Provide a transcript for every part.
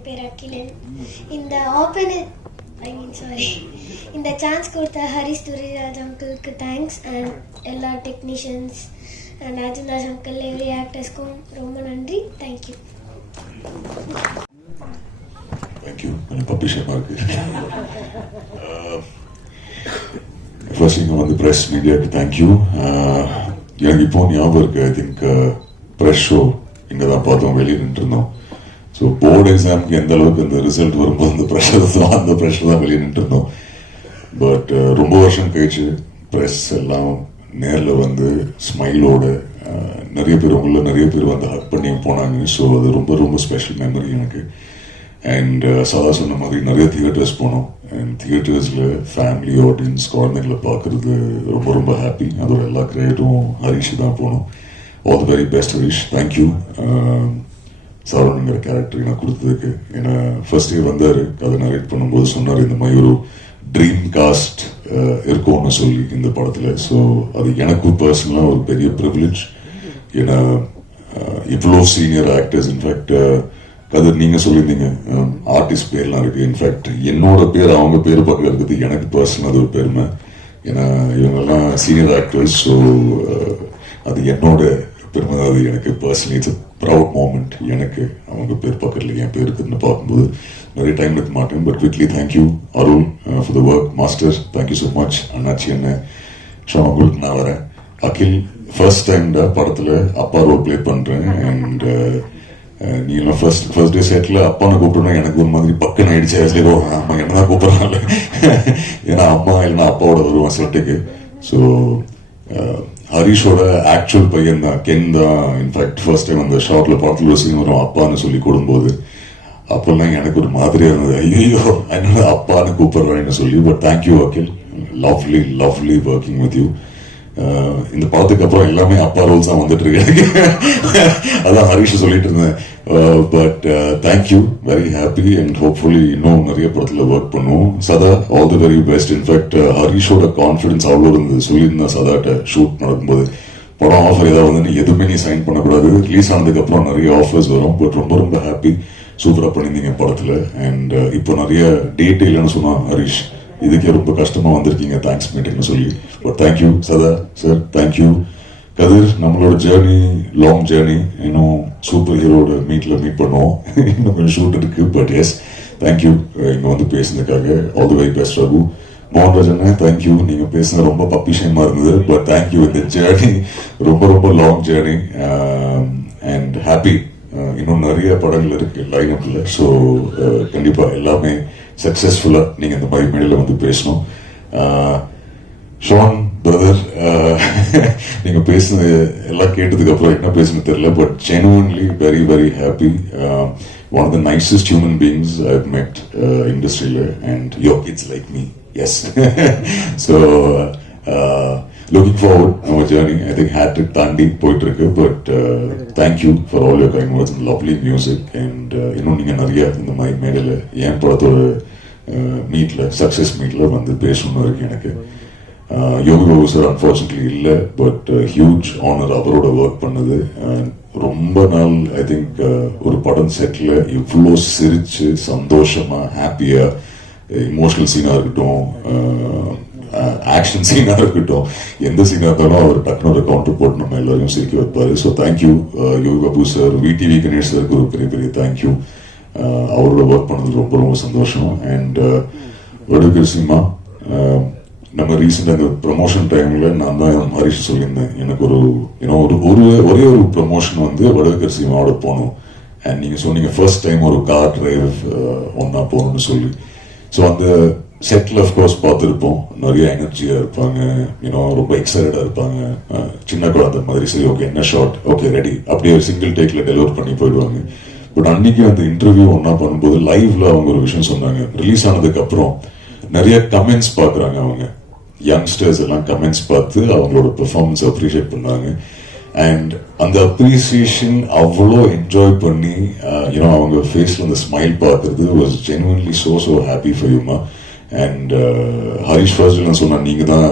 என் பேர் அகிலன். இந்த இந்த சான்ஸ் கொடுத்த ஹரிஷ் துரைராஜ் அங்கிளுக்கு தேங்க்ஸ் அண்ட் எல்லா டெக்னீஷியன்ஸ் அண்ட் அர்ஜுன்ராஜ் அங்கிள் எவ்ரி ஆக்டர்ஸ்க்கும் ரொம்ப நன்றி. தேங்க்யூ. தேங்க்யூ. கொஞ்சம் பப்ளிஷமாக இருக்கு. ஃபர்ஸ்ட் இங்கே வந்து ப்ரெஸ் மீடியாவுக்கு தேங்க்யூ. எனக்கு இப்போ ஞாபகம் இருக்கு. ஐ திங்க் ப்ரெஸ் ஷோ இங்கே தான் பார்த்தோம், வெளியே நின்றுருந்தோம். ஸோ போர்டு எக்ஸாமுக்கு எந்த அளவுக்கு அந்த ரிசல்ட் வரும்போது அந்த ப்ரெஷர் தான் வெளியே நின்றுருந்தோம். பட் ரொம்ப வருஷம் கழிச்சு ப்ரெஸ் எல்லாம் நேரில் வந்து ஸ்மைலோட நிறைய பேர் வந்து ஹக் பண்ணி போனாங்க. ஸோ அது ரொம்ப ரொம்ப ஸ்பெஷல் மெமரி எனக்கு. அண்ட் சதா சொன்ன மாதிரி நிறைய தியேட்டர்ஸ் போனோம். அண்ட் தியேட்டர்ஸில் ஃபேமிலி ஆடியன்ஸ் குழந்தைங்களை பார்க்குறது ரொம்ப ரொம்ப ஹாப்பி. அதோட எல்லா கிரெடிட்டும் ஹரிஷ் தான் போனோம். All the very best Harish. Thank you. சரவணுங்கிற கேரக்டர் நான் கொடுத்ததுக்கு. ஏன்னா ஃபர்ஸ்ட் இயர் வந்தார், அதை நரேட் பண்ணும்போது சொன்னார் இந்த மாதிரி ஒரு ட்ரீம் காஸ்ட் இருக்கும்னு சொல்லி இந்த படத்தில். ஸோ அது எனக்கு பர்சனலாக ஒரு பெரிய ப்ரிவிலேஜ். ஏன்னா இவ்வளோ சீனியர் ஆக்டர்ஸ், இன்ஃபேக்ட் கதிர் நீங்கள் சொல்லியிருந்தீங்க ஆர்டிஸ்ட் பேர்லாம் இருக்குது. இன்ஃபேக்ட் என்னோட பேர் அவங்க பேர் பக்கம் இருக்குது. எனக்கு பர்சனல் அது ஒரு பெருமை. ஏன்னா இவங்கெல்லாம் சீனியர் ஆக்டர்ஸ். ஸோ அது என்னோட பெருமை. அது எனக்கு பர்சனலி இட்ஸ் ப்ரவுட் மூமெண்ட். எனக்கு அவங்க பேர் பக்கத்தில் என் பேர் இருக்குதுன்னு பார்க்கும்போது நிறைய டைம் எடுக்க மாட்டேன். But quickly thank you Arul for the work. Master thank you so much. அண்ணாச்சி என்ன ஷாமகுலுக்கு நான் வரேன். அகில் ஃபர்ஸ்ட் டைம் தான் படத்தில் அப்பா ரோல் பிளே பண்ணுறேன். அண்ட் நீ எல்லாம் ஃபர்ஸ்ட் டே செட்டில் அப்பானை கூப்பிட்டோன்னா எனக்கு ஒரு மாதிரி பக்குன்னு ஆயிடுச்சு. சரி அம்மா என்ன தான் கூப்பிட்றாங்க. ஏன்னா அம்மா இல்லைன்னா அப்பாவோட வருவான் செட்டுக்கு. ஸோ ஹரிஷோட ஆக்சுவல் பையன் தான், கென் தான். இன்ஃபேக்ட் ஃபர்ஸ்ட் டைம் அந்த ஷார்ட்ல படத்தில் ஒரு சீன் வரும் அப்பான்னு சொல்லி கூடும்போது அப்பெல்லாம் எனக்கு ஒரு மாதிரியா இருந்தது. ஐயோ என்ன அப்பான்னு கூப்பிடுறேன்னு சொல்லி. But thank you Akhil. Lovely working with you. இந்த படத்துக்கு அப்புறம் எல்லாமே அப்பா ரோல்ஸ் தான் வந்துட்டு இருக்கு. அதான் ஹரிஷ் சொல்லிட்டு இருந்தேன். But thank you, very happy. And hopefully இன்னும் நிறைய படத்தில் ஒர்க் பண்ணுவோம். Sadha all the very best. In fact ஹரிஷோட கான்ஃபிடன்ஸ் அவ்வளோ இருந்தது. சொல்லியிருந்தேன் சதாட்ட ஷூட் நடக்கும்போது, படம் ஆஃபர் ஏதாவது வந்து எதுவுமே நீ சைன் பண்ணக்கூடாது, ரிலீஸ் ஆனதுக்கு அப்புறம் நிறைய ஆஃபர்ஸ் வரும். பட் ரொம்ப ரொம்ப ஹாப்பி, சூப்பராக பண்ணியிருந்தீங்க படத்தில். அண்ட் இப்போ நிறைய டேட் இல்லைன்னு சொன்னா ஹரிஷ், இதுக்கே ரொம்ப கஷ்டமா வந்திருக்கீங்க தேங்க்ஸ் மீட்டிங்னு சொல்லி. பட் தேங்க்யூ சதா சார், தேங்க்யூ கதிர். நம்மளோட ஜேர்னி லாங் ஜேர்னி. இன்னும் சூப்பர் ஹீரோட மீட் பண்ணுவோம். இன்னும் கொஞ்சம் ஷூட் இருக்கு. பட் எஸ் தேங்க்யூ இங்க வந்து பேசுனதுக்காக. All the very best Raghu. Mohanrajan thank you. நீங்க பேசுன ரொம்ப பப்பிஷயமா இருந்தது. But thank you. இந்த ஜேர்னி ரொம்ப ரொம்ப லாங் ஜேர்னி. And happy. இன்னும் நிறைய படங்கள் இருக்கு லைன் அப்ல. ஸோ கண்டிப்பா எல்லாமே சக்சஸ்ஃபுல்லா நீங்க இந்த மாதிரி மேடையில வந்து பேசணும். ஷான் பிரதர், நீங்க பேசுனது எல்லாம் கேட்டதுக்கு அப்புறம் என்ன பேசுன்னு தெரியல. But genuinely very very happy. One of the nicest human beings I have met இண்டஸ்ட்ரியில. And your kids like me. Yes. So looking forward our journey. I think hat-trick தாண்டி போயிட்டு இருக்கு. But thank you for all your kind words and lovely music. And இன்னும் நீங்க நிறைய இந்த மாதிரி மேடையில் என் படத்தோட மீட்ல சக்சஸ் மீட்ல வந்து பேசணும்னு இருக்கு எனக்கு. யோகி பாபு சார் அன்பார்ச்சுனேட்லி இல்லை. பட் ஹியூஜ் ஆனர் அவரோட ஒர்க் பண்ணது. ரொம்ப நாள் ஐ திங்க் ஒரு படம் செட்ல இவ்வளோ சிரிச்சு சந்தோஷமா ஹாப்பியா இமோஷனல் சீனா இருக்கட்டும், ஆக்ஷன் சீனா இருக்கட்டும், எந்த சீனா இருந்தாலும் அவர் டக்குனு ஒரு கவுண்டர் போட்டு நம்ம எல்லாரையும் சிரிக்க வைப்பாரு. So thank you Yogi Babu sir. VTV Ganesh சாருக்கு ஒரு பெரிய பெரிய தேங்க்யூ. அவரோட ஒர்க் பண்ணது ரொம்ப ரொம்ப சந்தோஷம். அண்ட் வடுகர் சினிமா நம்ம ரீசெண்டாக அந்த ப்ரமோஷன் டைம்ல நான் தான் ஹரிஷ் சொல்லியிருந்தேன், எனக்கு ஒரே ஒரு ப்ரமோஷன் வந்து வடுகர் சினிமாவோட போகணும். அண்ட் நீங்க சொன்னீங்க ஃபர்ஸ்ட் டைம் ஒரு கார் டிரைவ் ஒன்னா போகணும்னு சொல்லி. ஸோ அந்த செட்டில் அஃப்கோர்ஸ் பார்த்துருப்போம், நிறைய எனர்ஜியா இருப்பாங்க, ரொம்ப எக்ஸைட்டடா இருப்பாங்க, சின்ன குழந்தை மாதிரி. சரி ஓகே என்ன ஷார்ட், ஓகே ரெடி, அப்படியே ஒரு சிங்கிள் டேக்ல டெலிவர் பண்ணி போயிடுவாங்க. பட் அன்னைக்கு அந்த இன்டர்வியூ ஒன்னா பண்ணும்போது லைவ்ல அவங்க ஒரு விஷயம் சொன்னாங்க. ரிலீஸ் ஆனதுக்கு அப்புறம் நிறைய கமெண்ட்ஸ் பாக்குறாங்க அவங்க, யங்ஸ்டர்ஸ் எல்லாம் கமெண்ட்ஸ் பார்த்து அவங்களோட பெர்ஃபார்மன்ஸ் அப்ரிஷியேட் பண்ணாங்க. அண்ட் அந்த அப்ரிசியேஷன் அவ்வளோ என்ஜாய் பண்ணி அவங்க ஃபேஸ்ல அந்த ஸ்மைல் பார்க்கறது was genuinely so happy for you, ma. And Harish first சொன்னா நீங்க தான்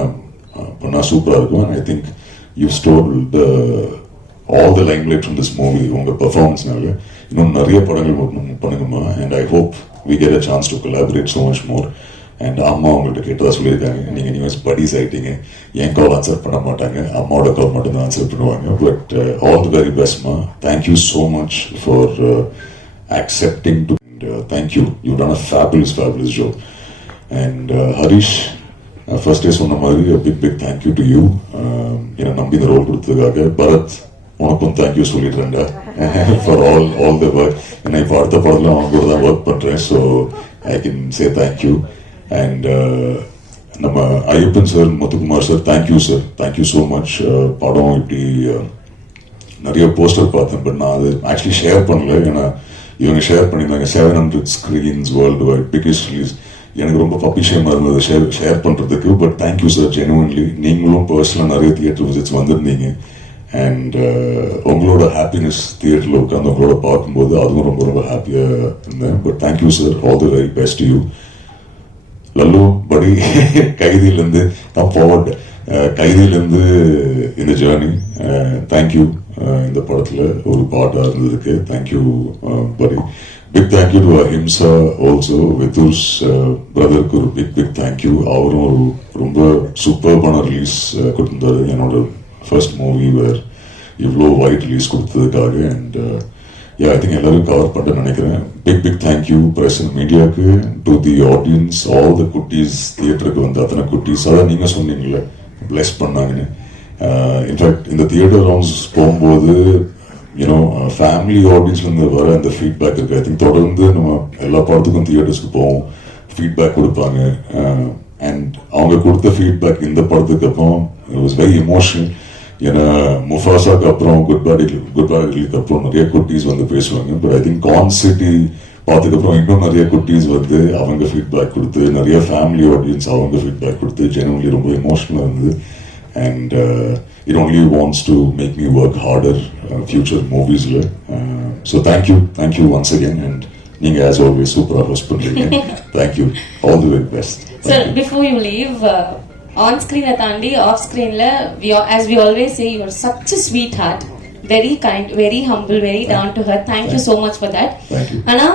பண்ணா சூப்பரா இருக்கும். And I think you stole the all the limelight from this movie உங்க பெர்ஃபார்மன்ஸ்னால இன்னும் நிறைய படங்கள் பண்ணுங்கம்மா. and I hope we get a chance to collaborate so much more. And அம்மா அவங்கள்ட்ட கேட்டதா சொல்லியிருக்காங்க, நீங்கள் நியூஸ் படிஸ் ஆகிட்டீங்க, என் கால் ஆன்சர் பண்ண மாட்டாங்க, அம்மாவோட கால் மட்டும் தான் ஆன்சர் பண்ணுவாங்க. பட் ஆல் தி வெரி பெஸ்ட்மா. Thank you so much for accepting to thank you. You've done a fabulous job. And Harish, first day சொன்ன மாதிரி a big thank you to you. என்னை நம்பி இந்த ரோல் கொடுத்ததுக்காக. பரத், உனக்கும் தேங்க்யூ சொல்லிடுறேன்டா ஃபார் ஆல் த ஒர்க். ஏன்னா இப்போ அடுத்த படத்தில் அவங்க கூட தான் ஒர்க் பண்ணுறேன், so I can say thank you. And நம்ம Ayyappan sir, Muthukumar sir, thank you so much. படம் இப்படி நிறைய போஸ்டர் பார்த்தேன், பட் நான் அது ஆக்சுவலி ஷேர் பண்ணல. ஏன்னா இவங்க ஷேர் பண்ணியிருந்தாங்க 700 screens world wide, biggest release. எனக்கு ரொம்ப பப்பிஷயமாக இருந்தது ஷேர் பண்ணுறதுக்கு. But thank you sir, genuinely. நீங்களும் பர்சனலாக நிறைய தியேட்டர் விசிட்ஸ் வந்திருந்தீங்க. அண்ட் உங்களோட ஹாப்பினஸ் தியேட்டரில் உட்காந்து உங்களோட பார்க்கும்போது அதுவும் ரொம்ப ஹாப்பியாக இருந்தேன். But thank you sir, all the very best you. Lalu படி, கைதியிலேருந்து கம் ஃபார்வர்ட், கைதியிலேருந்து இந்த ஜேர்னி. தேங்க்யூ இந்த படத்தில் ஒரு பாட்டாக இருந்ததுக்கு. Thank you buddy. Big thank you to Ahimsa also. வித்தூர்ஸ் பிரதருக்கு ஒரு பிக் தேங்க்யூ. அவரும் ஒரு ரொம்ப சூப்பர்பான ரிலீஸ் கொடுத்துருந்தாரு. என்னோட ஃபர்ஸ்ட் மூவி வேர் இவ்வளோ வைட் ரிலீஸ் கொடுத்ததுக்காக. அண்ட் ஐ திங்க் எல்லாரும் கவர் பண்ண நினைக்கிறேன். பிக் தேங்க்யூ பிரஸ் அண்ட் மீடியாவுக்கு, to the audience, all the குட்டீஸ், தியேட்டருக்கு வந்து அத்தனை குட்டீஸ். அதான் நீங்கள் சொன்னீங்களே பிளஸ் பண்ணாங்கன்னு. இன்ஃபேக்ட் இந்த தியேட்டர் ரவுண்ட்ஸ் போகும்போது யூனோ ஃபேமிலி ஆடியன்ஸ்லேருந்து வர அந்த ஃபீட்பேக் இருக்குது. ஐ திங்க் தொடர்ந்து நம்ம எல்லா படத்துக்கும் தியேட்டர்ஸ்க்கு போவோம், ஃபீட்பேக் கொடுப்பாங்க. அண்ட் அவங்க கொடுத்த ஃபீட்பேக் இந்த படத்துக்கு அப்புறம் இட் வாஸ் வெரி எமோஷனல். ஏன்னா முஃபாசாக்கு அப்புறம் குட் பேட்க்கு அப்புறம் நிறைய குட்டீஸ் வந்து பேசுவாங்க. But I think Con City பார்த்ததுக்கப்புறம் இன்னும் நிறைய குட்டீஸ் வந்து அவங்க ஃபீட்பேக் கொடுத்து, நிறைய ஃபேமிலி ஆடியன்ஸ் அவங்க ஃபீட்பேக் கொடுத்து, ஜெனுவன்லி ரொம்ப எமோஷனலாக இருந்தது. And it only wants to make me work harder future மூவிஸில். So thank you once again. And நீங்கள் ஆஸ் ஆல்வேஸ் சூப்பராக ஹோஸ்ட் பண்ணுறீங்க. Thank you, all the very best. Sir, before you leave, on screen தாண்டி off ஸ்கிரீன்ல as we always say, you are such a sweetheart, very kind, very humble, very down to earth. Thank you so much for that. ஆனா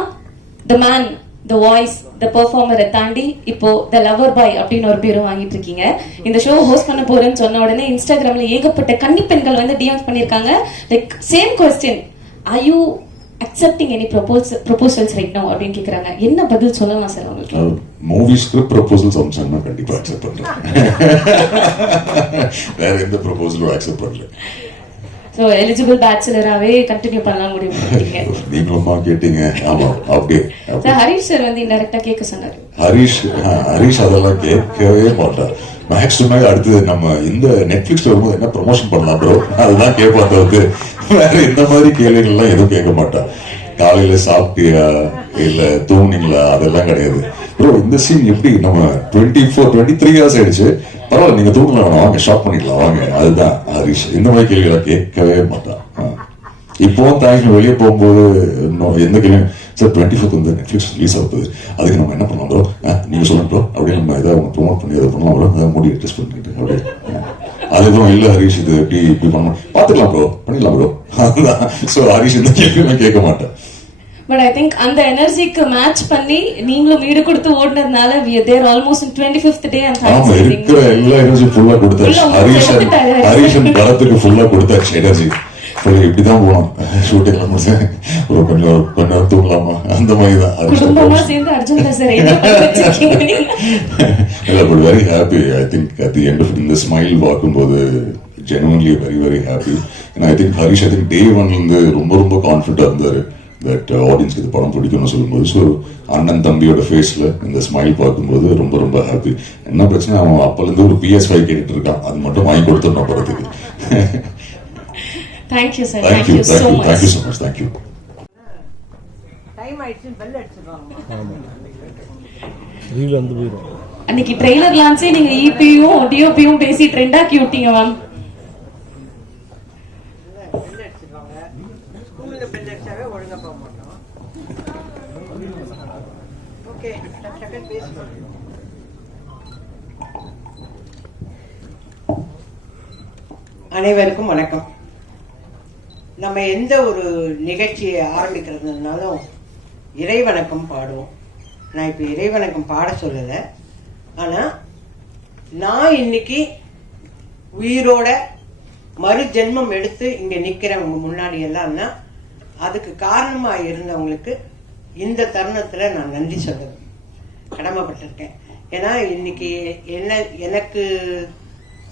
the man, the voice, the performer தாண்டி இப்போ the lover boy அப்படின்னு ஒரு பேரும் வாங்கிட்டு இருக்கீங்க. இந்த show host பண்ண போறேன்னு சொன்ன உடனே இன்ஸ்டாகிராம்ல ஏகப்பட்ட கன்னி பெண்கள் வந்து டிஎம்ஸ் பண்ணிருக்காங்க. Like same question, are you accepting any proposals right now அப்படின்னு கேக்குறாங்க. என்ன பதில் சொல்லலாம் சார் உங்களுக்கு? மூவி ஸ்கிரிப்ட் ப்ரொபோசல்ஸ் அம்சம்னா கண்டிப்பா அக்செப்ட் பண்றேன். வேற எந்த ப்ரொபோசலும் அக்செப்ட் பண்ணல. சோ எலிஜிபிள் பேச்சுலராவே கண்டினியூ பண்ணலாம் முடிவு பண்ணிட்டீங்க. நீங்களுமா கேட்டீங்க? ஆமா, அப்படியே. சார் ஹரிஷ் சார் வந்து இன்டைரக்டா கேட்க சொன்னாரு. ஹரிஷ் அதெல்லாம் கேட்கவே மாட்டார். மேக்ஸ் சொன்னாங்க அடுத்து நம்ம இந்த நெட்ஃபிளிக்ஸ்ல வரும்போது என்ன ப்ரொமோஷன் பண்ணலாம் ப்ரோ, அதுதான் கேட்பான் தவிர்த்து வேற இந்த மாதிரி கேள்விகள்லாம் எதுவும் கேட்க மாட்டான். காலையில சாப்பிட்டியா இல்ல தூங்குனீங்களா அதெல்லாம் கிடையாது. ப்ரோ இந்த சீன் எப்படி நம்ம 23 hours ஆயிடுச்சு, பரவாயில்ல நீங்க தூங்கலாம், வாங்க ஷாப் பண்ணிக்கலாம் வாங்க, அதுதான் ஹரிஷ். இந்த மாதிரி கேள்விகளாம் கேட்கவே மாட்டான். இப்போ தேங்க்ஸ் வெளியே போகும்போது எந்த கேள்வி சார் 24th வந்து நெட்ஃபிளிக்ஸ் ரிலீஸ் ஆகுது, அதுக்கு நம்ம என்ன பண்ணலாம் ப்ரோ, நீங்க சொல்லுங்க ப்ரோ, அப்படியே நம்ம ஏதாவது ப்ரொமோட் பண்ணி அதை பண்ணலாம் ப்ரோ, அதை மூடி டெஸ்ட் பண்ணிட்டு அப்படியே அதுக்கப்புறம் இல்லை ஹரிஷ் இது இப்படி பண்ணணும் பார்த்துக்கலாம் ப்ரோ, பண்ணிடலாம் ப்ரோ, அதுதான். ஸோ ஹரிஷ் இந்த கேள்வி கேட்க மாட்டேன். பட் ஐ திங்க் அந்த எனர்ஜிக்கு மேட்ச் பண்ணி நீங்களும் வீடு கொடுத்து ஓடுனதுனால we are there almost in 25th day and thanks. ஆமா, இருக்கிற எல்லா எனர்ஜி ஃபுல்லா கொடுத்தாச்சு. ஹரிஷன் படத்துக்கு ஃபுல்லா கொடுத்தாச்சு எனர்ஜி. சரி இப்படிதான் போனோம் ஷூட்டிங்ல முடிச்சேன், ஒரு கொஞ்சம் தூங்கலாமா அந்த மாதிரி தான். குடும்பமா சேர்ந்து அர்ஜுன் சார் என்ன பண்ணிருக்கீங்க? இல்ல but very happy. I think at the end of இந்த ஸ்மைல் பார்க்கும்போது genuinely very very happy. And I think Harish I think day ஒன்ல இருந்து ரொம்ப கான்ஃபிடண்டா இருந்தாரு தட் ஆடியன்ஸ்க்கு இது படம் பிடிக்கும்னு சொல்லும்போது. ஸோ அண்ணன் தம்பியோட ஃபேஸ்ல இந்த ஸ்மைல் பார்க்கும்போது ரொம்ப ஹாப்பி. என்ன பிரச்சனை, அவன் அப்பலேருந்து ஒரு PS5 கேட்டுட்டு இருக்கான், அது மட்டும் வாங்கி கொடுத்துடணும் படத்துக்கு. Thank you sir. Thank you so much. Thank you. Time ஆயிடுச்சு, பெல் அடிச்சிடுவாங்க. ரீல் வந்து போயிடும். அன்னைக்கு ட்ரெய்லர் லான்ச்சே நீங்க EPயும் DOPயும் பேசி ட்ரெண்ட் ஆக்கி விட்டீங்க மேம். பெல் அடிச்சிடுவாங்க. ஸ்கூல்ல பெல் அடிச்சாவே ஒழுங்கா போக மாட்டோம். ஓகே, செகண்ட் பேசுங்க. அனைவருக்கும் வணக்கம். நம்ம எந்த ஒரு நிகழ்ச்சியை ஆரம்பிக்கிறதுனாலும் இறைவணக்கம் பாடுவோம். நான் இப்போ இறைவணக்கம் பாட சொல்லலை, ஆனால் நான் இன்னைக்கு உயிரோட மறு ஜென்மம் எடுத்து இங்கே நிற்கிறேன் உங்க முன்னாடி எல்லாம்னா அதுக்கு காரணமாக இருந்தவங்களுக்கு இந்த தருணத்தில் நான் நன்றி சொல்ல கடமைப்பட்டிருக்கேன். ஏன்னா இன்னைக்கு எனக்கு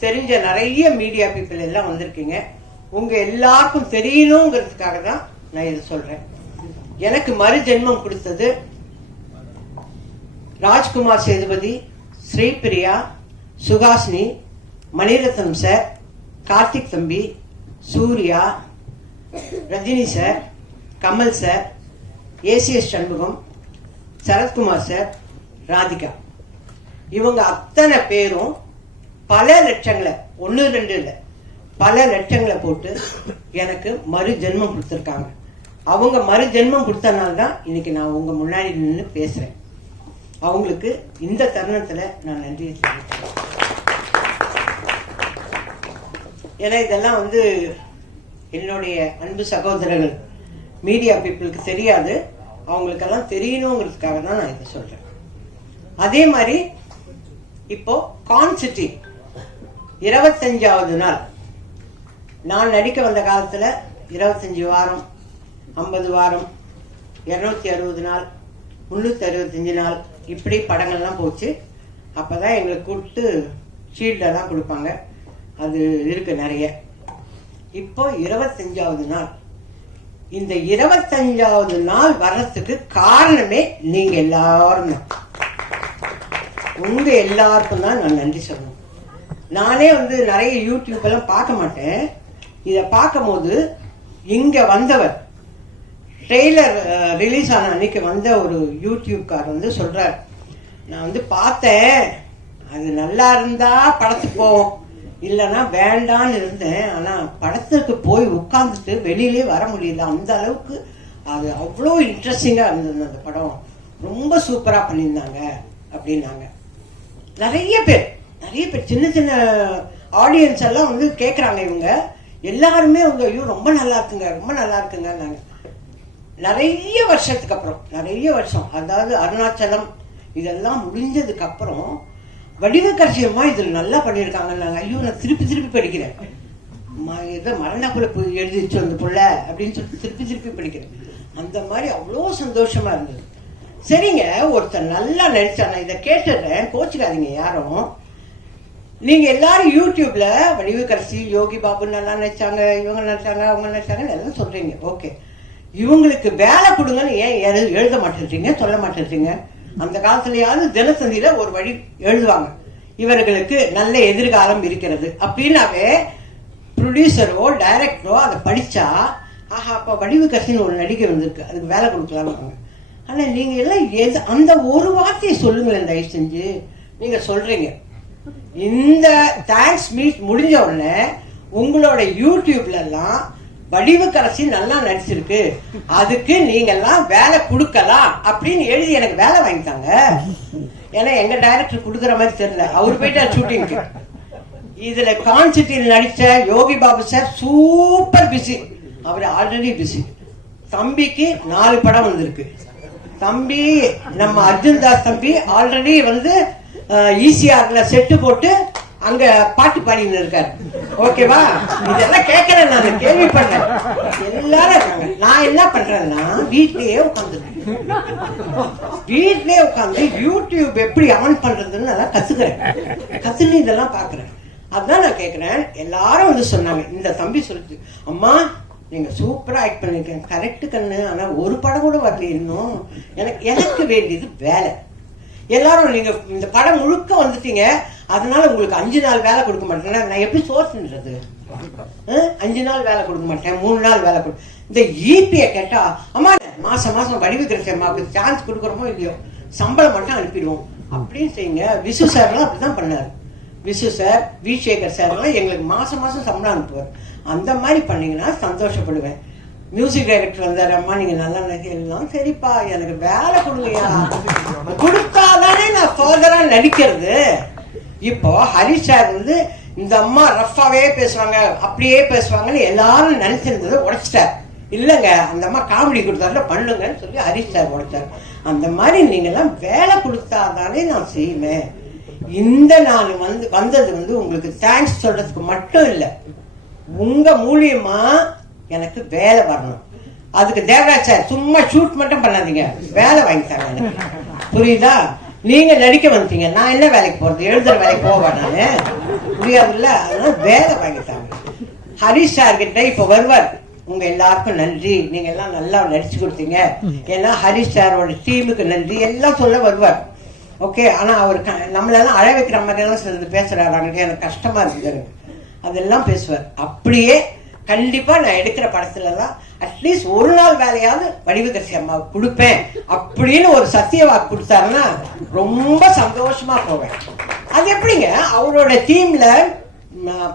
தெரிஞ்ச நிறைய மீடியா பீப்புள் எல்லாம் வந்திருக்கீங்க. உங்க எல்லாருக்கும் தெரியணுங்கிறதுக்காக தான் நான் இதை சொல்றேன். எனக்கு மறு ஜென்மம் கொடுத்தது ராஜ்குமார் சேதுபதி, ஸ்ரீபிரியா, சுகாசினி, மணிரத்னம் சார், கார்த்திக் தம்பி, Suriya, Rajini sir, Kamal sir, ACS Shanmugam, Sarathkumar sir, Radhika. இவங்க அத்தனை பேரும் பல லட்சங்களை, 1-2 இல்லை, பல லட்சங்களை போட்டு எனக்கு மறு ஜென்மம் கொடுத்துருக்காங்க. அவங்க மறு ஜென்மம் கொடுத்தனால தான் இன்னைக்கு நான் உங்க முன்னாடி நின்று பேசுறேன். அவங்களுக்கு இந்த தருணத்துல நான் நன்றி தெரிவிக்கிறேன். ஏன்னா இதெல்லாம் என்னுடைய அன்பு சகோதரர்கள் மீடியா பீப்புளுக்கு தெரியாது, அவங்களுக்கெல்லாம் தெரியணுங்கிறதுக்காக தான் நான் இதை சொல்றேன். அதே மாதிரி இப்போ கான்சிட்டி 25வது நாள். நான் நடிக்க வந்த காலத்துல 25 வாரம், 50 வாரம், 260 நாள், 365 நாள் இப்படி படங்கள்லாம் போச்சு. அப்பதான் எங்களுக்கு கூப்பிட்டு ஷீல்டெல்லாம் கொடுப்பாங்க. அது இருக்கு நிறைய. இப்போ 25வது நாள். இந்த 25வது நாள் வர்றதுக்கு காரணமே நீங்க எல்லாரும் தான். உங்க எல்லாருக்கும் தான் நான் நன்றி சொல்லணும். நானே நிறைய யூடியூப் எல்லாம் பார்க்க மாட்டேன். இத பார்க்கும் போது இங்க வந்தவர் ட்ரெய்லர் ரிலீஸ் ஆன அன்னைக்கு வந்த ஒரு யூடியூப்கார் சொல்றார், நான் பார்த்தேன், அது நல்லா இருந்தா படத்துக்கு போவோம், இல்லைன்னா வேண்டான்னு இருந்தேன். ஆனா படத்துக்கு போய் உட்கார்ந்துட்டு வெளியிலே வர முடியல. அந்த அளவுக்கு அது அவ்வளோ இன்ட்ரெஸ்டிங்கா இருந்தது. அந்த படம் ரொம்ப சூப்பரா பண்ணியிருந்தாங்க அப்படின்னாங்க. நிறைய பேர் சின்ன சின்ன ஆடியன்ஸ் எல்லாம் கேட்குறாங்க. இவங்க எல்லாருமே ஐயோ ரொம்ப நல்லா இருக்குங்க, ரொம்ப நல்லா இருக்குங்க. நாங்கள் நிறைய வருஷத்துக்கு அப்புறம், நிறைய வருஷம், அதாவது அருணாச்சலம் இதெல்லாம் முடிஞ்சதுக்கு அப்புறம் வடிவக்கரசியம்மா இதில் நல்லா பண்ணியிருக்காங்க. நாங்கள் ஐயோ நான் திருப்பி திருப்பி படிக்கிறேன். ஏதோ மரணக்குள்ள எழுதிச்சு அந்த புள்ள அப்படின்னு சொல்லிட்டு திருப்பி திருப்பி படிக்கிறேன். அந்த மாதிரி அவ்வளோ சந்தோஷமா இருந்தது. சரிங்க, ஒருத்தர் நல்லா நடிச்சா, நான் இதை கேட்டுடுறேன், கோச்சுக்காதீங்க யாரும். நீங்க எல்லாரும் யூடியூப்ல வடிவக்கரசி, யோகி பாபு நல்லா நடிச்சாங்க, இவங்க நடிச்சாங்க, அவங்க நடிச்சாங்கன்னு எல்லாம் சொல்றீங்க. ஓகே, இவங்களுக்கு வேலை கொடுங்கன்னு ஏன் எழுத மாட்டேன்றீங்க, சொல்ல மாட்டேன்றீங்க? அந்த காலத்துலயாவது தினத்தந்தியில ஒரு வழி எழுதுவாங்க, இவர்களுக்கு நல்ல எதிர்காலம் இருக்கிறது அப்படின்னாவே ப்ரொடியூசரோ டைரக்டரோ அதை படிச்சா, ஆஹா அப்ப வடிவக்கரசின்னு ஒரு நடிகை வந்திருக்கு, அதுக்கு வேலை கொடுக்கலாம்னு. ஆனா நீங்க எல்லாம் அந்த ஒரு வார்த்தையை சொல்லுங்களேன் தயவு செஞ்சு. நீங்க சொல்றீங்க இந்த தேங்க்ஸ் மீட் முடிஞ்ச உடனே உங்களோட யூடியூப்ல எல்லாம் வடிவக்கரசி நல்லா நடிச்சிருக்கு, அதுக்கு நீங்க எல்லாம் வேலை கொடுக்கலாம் அப்படின்னு எழுதி எனக்கு வேலை வாங்கிட்டாங்க. ஏன்னா எங்க டைரக்டர் கொடுக்குற மாதிரி தெரியல, அவரு போயிட்டு ஷூட்டிங்க்கு. இதுல கான்சிட்டியில் நடிச்ச Yogi Babu sir super busy, அவரு ஆல்ரெடி பிஸி. தம்பிக்கு 4 படம் வந்திருக்கு. தம்பி நம்ம அர்ஜுன் தாஸ் தம்பி ஆல்ரெடி ஈசிஆர்ல செட்டு போட்டு அங்க பாட்டு பாடின்னு இருக்காரு. ஓகேவா? இதெல்லாம் கேட்கறேன், நான் கேள்விப்படுறேன். எல்லாரும் இருக்காங்க. நான் என்ன பண்றேன்னா வீட்லயே உட்காந்து யூடியூப் எப்படி ஆன் பண்றதுன்னு நான் கத்துன்னு இதெல்லாம் பாக்குறேன். அதான் நான் கேக்குறேன். எல்லாரும் சொன்னாங்க, இந்த தம்பி சொல்லுது, அம்மா நீங்க சூப்பரா ஆக்ட் பண்ணிருக்கீங்க, கரெக்ட் கண்ணு, ஆனா ஒரு படம் கூட வரல இன்னும். எனக்கு வேண்டியது வேலை. எல்லாரும் நீங்க இந்த படம் முழுக்க வந்துட்டீங்க, அதனால உங்களுக்கு 5 நாள் வேலை கொடுக்க மாட்டேன். நான் எப்படி சோர்ஸ்ன்றது? 5 நாள் வேலை கொடுக்க மாட்டேன், 3 நாள் வேலை கொடு. இந்த ஈபியை கேட்டா, அம்மா மாசம் மாசம் வடிவக்கரசி அம்மாவுக்கு சான்ஸ் கொடுக்குறோமோ இல்லையோ சம்பளம் மட்டும் அனுப்பிடுவோம் அப்படின்னு செய்யுங்க. விசு சார்லாம் அப்படிதான் பண்ணாரு. Visu sir, V Sekhar sir எல்லாம் எங்களுக்கு மாசம் மாசம் சம்பளம் அனுப்புவார். அந்த மாதிரி பண்ணீங்கன்னா சந்தோஷப்படுவேன். மியூசிக் டைரக்டர் வந்தாரு, அம்மா நீங்க நல்லா நடிக்கலாம், சரிப்பா எனக்கு வேலை கொடுங்கயா, கொடுத்தாதானே நான் ஃபர்தரா நடிக்கிறது. இப்போ ஹரிஷ் சார் இந்த அம்மா ரஃபாவே பேசுவாங்க, அப்படியே பேசுவாங்கன்னு எல்லாரும் நினைச்சிருந்ததை உடைச்சிட்டார். இல்லைங்க, அந்த அம்மா காமெடி கொடுத்தாருல பண்ணுங்கன்னு சொல்லி ஹரிஷ் சார் உடைச்சார். அந்த மாதிரி நீங்கெல்லாம் வேலை கொடுத்தாதானே நான் செய்வேன். இந்த நாள் வந்தது உங்களுக்கு தேங்க்ஸ் சொல்றதுக்கு மட்டும் இல்லை, உங்க மூலியமா எனக்கு வேலை வரணும். அதுக்கு தேவராஜ் சார் சும்மா ஷூட் மட்டும் பண்ணாதீங்க, வேலை வாங்கி தரேன் எனக்கு. புரியுதா? நீங்க நடிக்க வந்துட்டீங்க, நான் என்ன வேலைக்கு போறது? எழுதுற வேலைக்கு போவேன் நானு, புரியாதுல்ல? அதனால வேலை வாங்கி தரேன். ஹரிஷ் சார் கிட்ட இப்ப வருவார். உங்க எல்லாருக்கும் நன்றி, நீங்க எல்லாம் நல்லா நடிச்சு கொடுத்தீங்க, ஏன்னா ஹரிஷ் சாரோட டீமுக்கு நன்றி எல்லாம் சொல்ல வருவார். ஓகே, ஆனா அவர் நம்மளெல்லாம் அழ வைக்கிற மாதிரி எல்லாம் சிலது பேசுறாரு, அன்னைக்கு எனக்கு கஷ்டமா இருக்குது. அதெல்லாம் பேசுவார். அப்படியே கண்டிப்பா நான் எடுக்கிற படத்துல எல்லாம் அட்லீஸ்ட் ஒரு நாள் வேலையாவது வடிவுகரசி அம்மாவுக்கு கொடுப்பேன் அப்படின்னு ஒரு சத்திய வாக்கு கொடுத்தாருன்னா ரொம்ப சந்தோஷமா போவேன். அது எப்படிங்க, அவரோட டீம்ல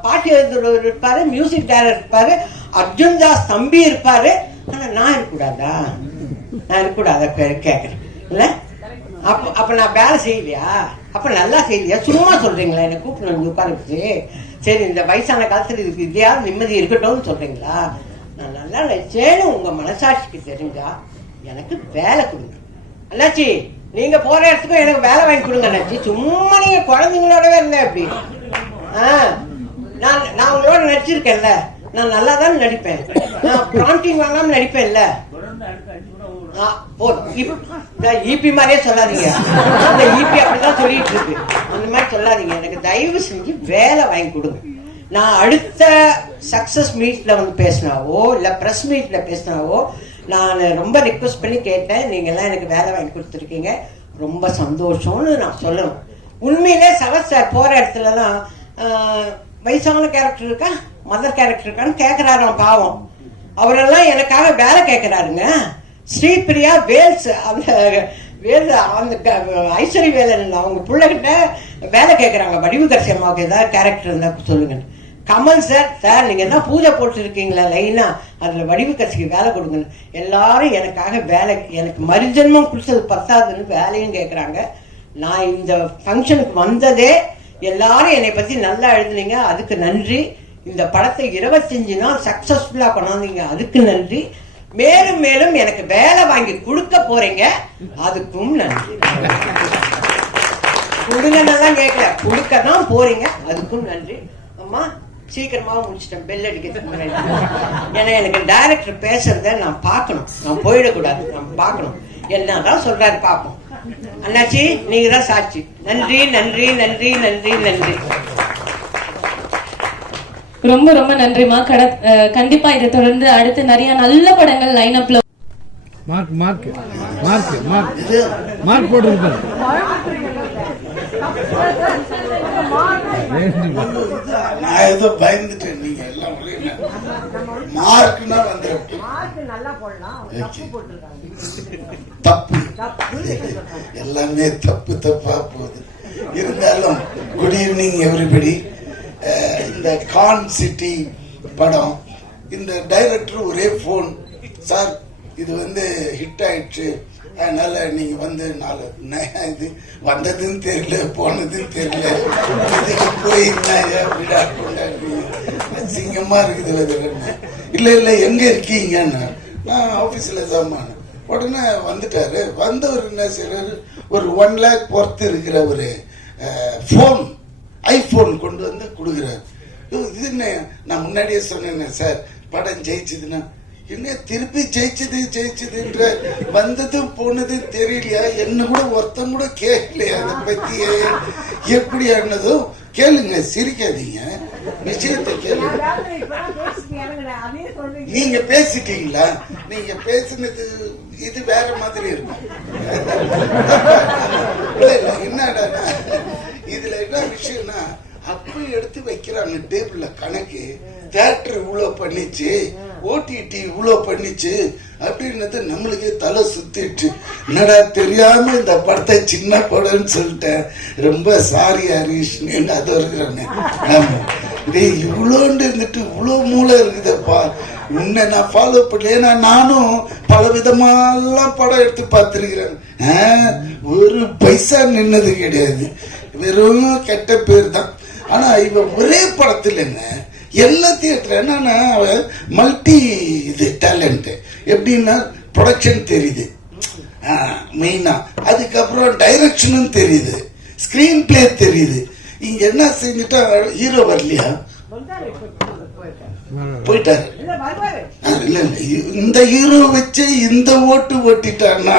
பாட்டு எழுதுறவர் இருப்பாரு, மியூசிக் டைரக்டர் இருப்பாரு, அர்ஜுன் தாஸ் தம்பி இருப்பாரு. ஆனா நான் இருக்கக்கூடாதா? நான் இருக்கக்கூடாத கேட்கறேன் இல்ல? அப்ப நான் வேலை செய்யலையா? அப்ப நல்லா செய்யலையா? சும்மா சொல்றீங்களா? என்ன கூப்பிட்டு உட்காந்துச்சு, சரி இந்த வயசான காலத்துல இதுக்கு இதையாவது நிம்மதி இருக்கட்டும்னு சொல்றீங்களா? நான் நல்லா நினைச்சேன்னு உங்க மனசாட்சிக்கு தெரிஞ்சா எனக்கு வேலை கொடுங்க அண்ணாச்சி. நீங்க போற இடத்துக்கும் எனக்கு வேலை வாங்கி கொடுங்க அண்ணாச்சி. சும்மா நீங்க குழந்தைங்களோடவே இருந்தேன் அப்படி. நான் உங்களோட நடிச்சிருக்கேன்ல, நான் நல்லா தான் நடிப்பேன். நான் ப்ராம்ப்டிங் வாங்காம நடிப்பேன்ல. ஈபி மாதிரியே சொல்லாதீங்க, அந்த ஈபி அப்படிதான் சொல்லிட்டு இருக்கு. அந்த மாதிரி சொல்லாதீங்க. எனக்கு தயவு செஞ்சு வேலை வாங்கி கொடுங்க. நான் அடுத்த சக்சஸ் மீட்ல வந்து பேசினாவோ இல்ல பிரஸ் மீட்ல பேசினாவோ நான் ரொம்ப ரிக்வெஸ்ட் பண்ணி கேட்டேன். நீங்க எல்லாம் எனக்கு வேலை வாங்கி கொடுத்துருக்கீங்க, ரொம்ப சந்தோஷம்னு நான் சொல்லணும். உண்மையிலே சரத் சார் போற இடத்துல எல்லாம் வயசான கேரக்டர் இருக்கா, மதர் கேரக்டர் இருக்கான்னு கேட்கிறாராம். பாவம், அவரெல்லாம் எனக்காக வேலை கேட்கிறாருங்க. ஸ்ரீபிரியா வேல்ஸ், அந்த ஐஸ்வரி வேலன் அவங்க பிள்ளைகிட்ட வேலை கேட்கறாங்க, வடிவுகரசி அம்மாவுக்கு ஏதாவது கேரக்டர் இருந்தா சொல்லுங்க. கமல் சார் நீங்க என்ன பூஜை போட்டு இருக்கீங்களா லைனா, அதுல வடிவுகரசிக்கு வேலை கொடுங்க. எல்லாரும் எனக்காக வேலை, எனக்கு மறுஜன்மம் குடிச்சது பத்தாதுன்னு வேலையும் கேட்கறாங்க. நான் இந்த ஃபங்க்ஷனுக்கு வந்ததே எல்லாரும் என்னை பத்தி நல்லா எழுதுனீங்க, அதுக்கு நன்றி. இந்த படத்தை 25 நாள் சக்சஸ்ஃபுல்லா கொண்டாந்தீங்க, அதுக்கு நன்றி. மேலும் மேலும் எனக்கு வேலை வாங்கி கொடுக்க போறீங்க, அதுக்கும் நன்றி. கொடுங்கன்னெல்லாம் கேட்கல, கொடுக்கதான் போறீங்க, அதுக்கும் நன்றி. அம்மா சீக்கிரமா முடிச்சிட்டேன், பெல் அடிக்கிறதுக்கு முன்னாடி. ஏன்னா எனக்கு டைரக்டர் பேசுறத நான் பார்க்கணும், நான் போயிடக்கூடாது, நான் பார்க்கணும். என்னதான் சொல்றாரு பார்ப்போம். அண்ணாச்சி நீங்க தான் சாட்சி. நன்றி நன்றி நன்றி நன்றி நன்றி. ரொம்ப ரொம்ப நன்றிமா. கண்டிப்பா இதை தொடர்ந்து அடுத்து நிறைய நல்ல படங்கள் லைன் அப்ல. Mark mark mark mark mark போட்டுருப்பாரு. நான் ஏதோ பயந்துட்டேன், நீங்க எல்லாம் மார்க்னா வந்து தப்பு, எல்லாமே தப்பு தப்பா போகுது. இருந்தாலும் குட் ஈவினிங் எவ்ரிபடி. இந்த கான் சிட்டி படம், இந்த டைரக்டர் ஒரே போன், சார் இது வந்து ஹிட் ஆயிடுச்சு, அதனால நீங்க வந்து இது வந்ததுன்னு தெரியல போனதுன்னு தெரியல, இதுக்கு போய் விடாட் சிங்கமா இருக்குது. இல்ல இல்ல எங்க இருக்கீங்கன்னு, நான் ஆபீஸ்ல தான். உடனே வந்துட்டாரு. வந்தவர் என்ன செய்யறாரு, ஒரு 1 lakh பொறுத்து இருக்கிற ஒரு போன், ஐபோன் கொண்டு வந்து கொடுக்குறாரு. இது என்ன, நான் முன்னாடியே சொன்னேன் சார் படம் ஜெயிச்சதுன்னா, என்ன திருப்பி ஜெயிச்சதுன்ற வந்ததும் போனதும் தெரியலையா, என்ன கூட ஒருத்தம் கூட கேட்கலையா அதை பத்தி, எப்படி ஆனதும் கேளுங்க, சிரிக்காதீங்க, விஷயத்தை கேளுங்க. நீங்க பேசிட்டீங்களா, நீங்க பேசினது இது வேற மாதிரி இருக்கும். என்னடா இதுல என்ன விஷயம்னா, அப்ப எடுத்து வைக்கிறாங்க டேபிள்ல கணக்கு, தியேட்டர் இவ்வளவு பண்ணிச்சு, ஓடிடி இவ்வளவு பண்ணிச்சு அப்படின்றது நம்மளுக்கே தலை சுத்திட்டு, என்னடா தெரியாம இந்த படத்தை சின்ன படம்னு சொல்லிட்டேன், ரொம்ப சாரி ஹரிஷ் அது இருக்கிறானே. ஆமா இவ்வளோண்டு இருந்துட்டு இவ்வளவு மூளை இருக்குதுப்பா, உன்னை நான் ஃபாலோ பண்ணல. ஏன்னா நானும் பல விதமாலாம் படம் எடுத்து பார்த்திருக்கிறேன், ஒரு பைசா நின்னது கிடையாது, வெறும் கெட்ட பேர் தான். ஆனா இவ ஒரே படத்துலங்க எல்லா தியேட்டர் என்னன்னா மல்டி இது டேலண்ட். எப்படின்னா ப்ரொடக்ஷன் தெரியுது மெயினா, அதுக்கப்புறம் டைரக்ஷனும் தெரியுது, ஸ்கிரீன் பிளே தெரியுது. இங்க என்ன செஞ்சுட்டா ஹீரோ வரலையா, போயிட்டாரு. இல்ல இந்த ஹீரோ வச்சு இந்த ஓட்டு ஓட்டிட்டான்னா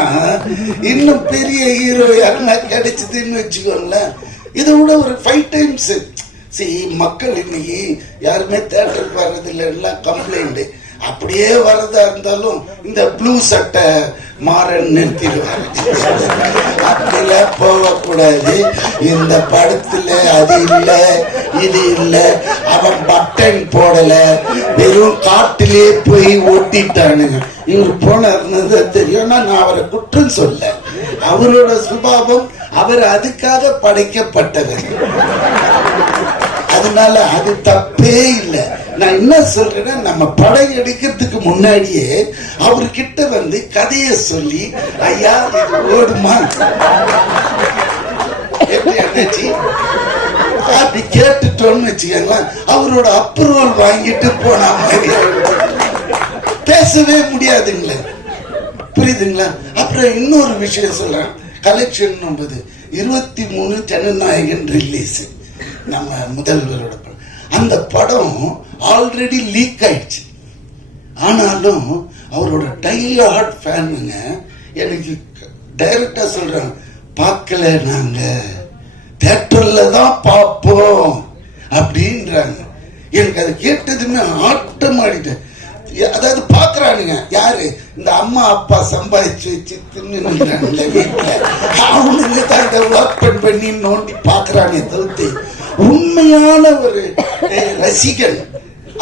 இன்னும் பெரிய ஹீரோ யாருன்னா கிடைச்சதுன்னு வச்சுக்கோங்களேன். இதை விட ஒரு 5 times. மக்கள் இன்னைக்கு யாருமே தேட்டருக்கு வர்றதில்லை, எல்லாம் கம்ப்ளைண்ட். அப்படியே வரதா இருந்தாலும் இந்த ப்ளூ சட்டை மாறன் நிறுத்திடுவாரு. அப்படிலாம் போகக்கூடாது. இந்த படத்துல அது இல்ல இது இல்ல, அவன் பட்டன் போடல, வெறும் காட்டிலே போய் ஒட்டிட்டானுங்க. இவர் போனாருன்னு தெரியும். நான் அவரை குற்றம் சொல்ல, அவரோட சுபாவம், அவர் அதுக்காக படைக்கப்பட்டவர். அதனால அது தப்பே இல்லை. நான் என்ன சொல்றேன்னா, நம்ம படம் எடுக்கிறதுக்கு முன்னாடியே அவர்கிட்ட வந்து கதையை சொல்லி, ஐயா இது ஓடுமா எப்படி அண்ணாச்சி அப்படி கேட்டுட்டோம்னு வச்சுக்கலாம், அவரோட அப்ரூவல் வாங்கிட்டு போன மாதிரி பேசவே முடியாதுங்களே, புரியுதுங்களா? அப்புறம் இன்னொரு விஷயம் சொல்றேன். கலெக்ஷன் 23 ஜனநாயகன் ரிலீஸ், நம்ம முதல்வரோட படம். அந்த படம் ஆல்ரெடி லீக் ஆயிடுச்சு. ஆனாலும் அவரோட டைஹார்ட் ஃபேனுங்க எனக்கு டைரக்டா சொல்றாங்க, பார்க்கல, நாங்க தியேட்டர்ல தான் பார்ப்போம் அப்படின்றாங்க. எனக்கு அது கேட்டதுமே ஆட்டம் ஆடிட்டேன். அதாவது பாக்குறானுங்க யாரு, இந்த அம்மா அப்பா சம்பாதிச்சு வச்சு தின்னுறாங்கல்ல வீட்டுல, அவனுங்க தான் ஓப்பன் பண்ணி நோண்டி பாக்குறானே தவிர்த்து உண்மையான ஒரு ரசிகன்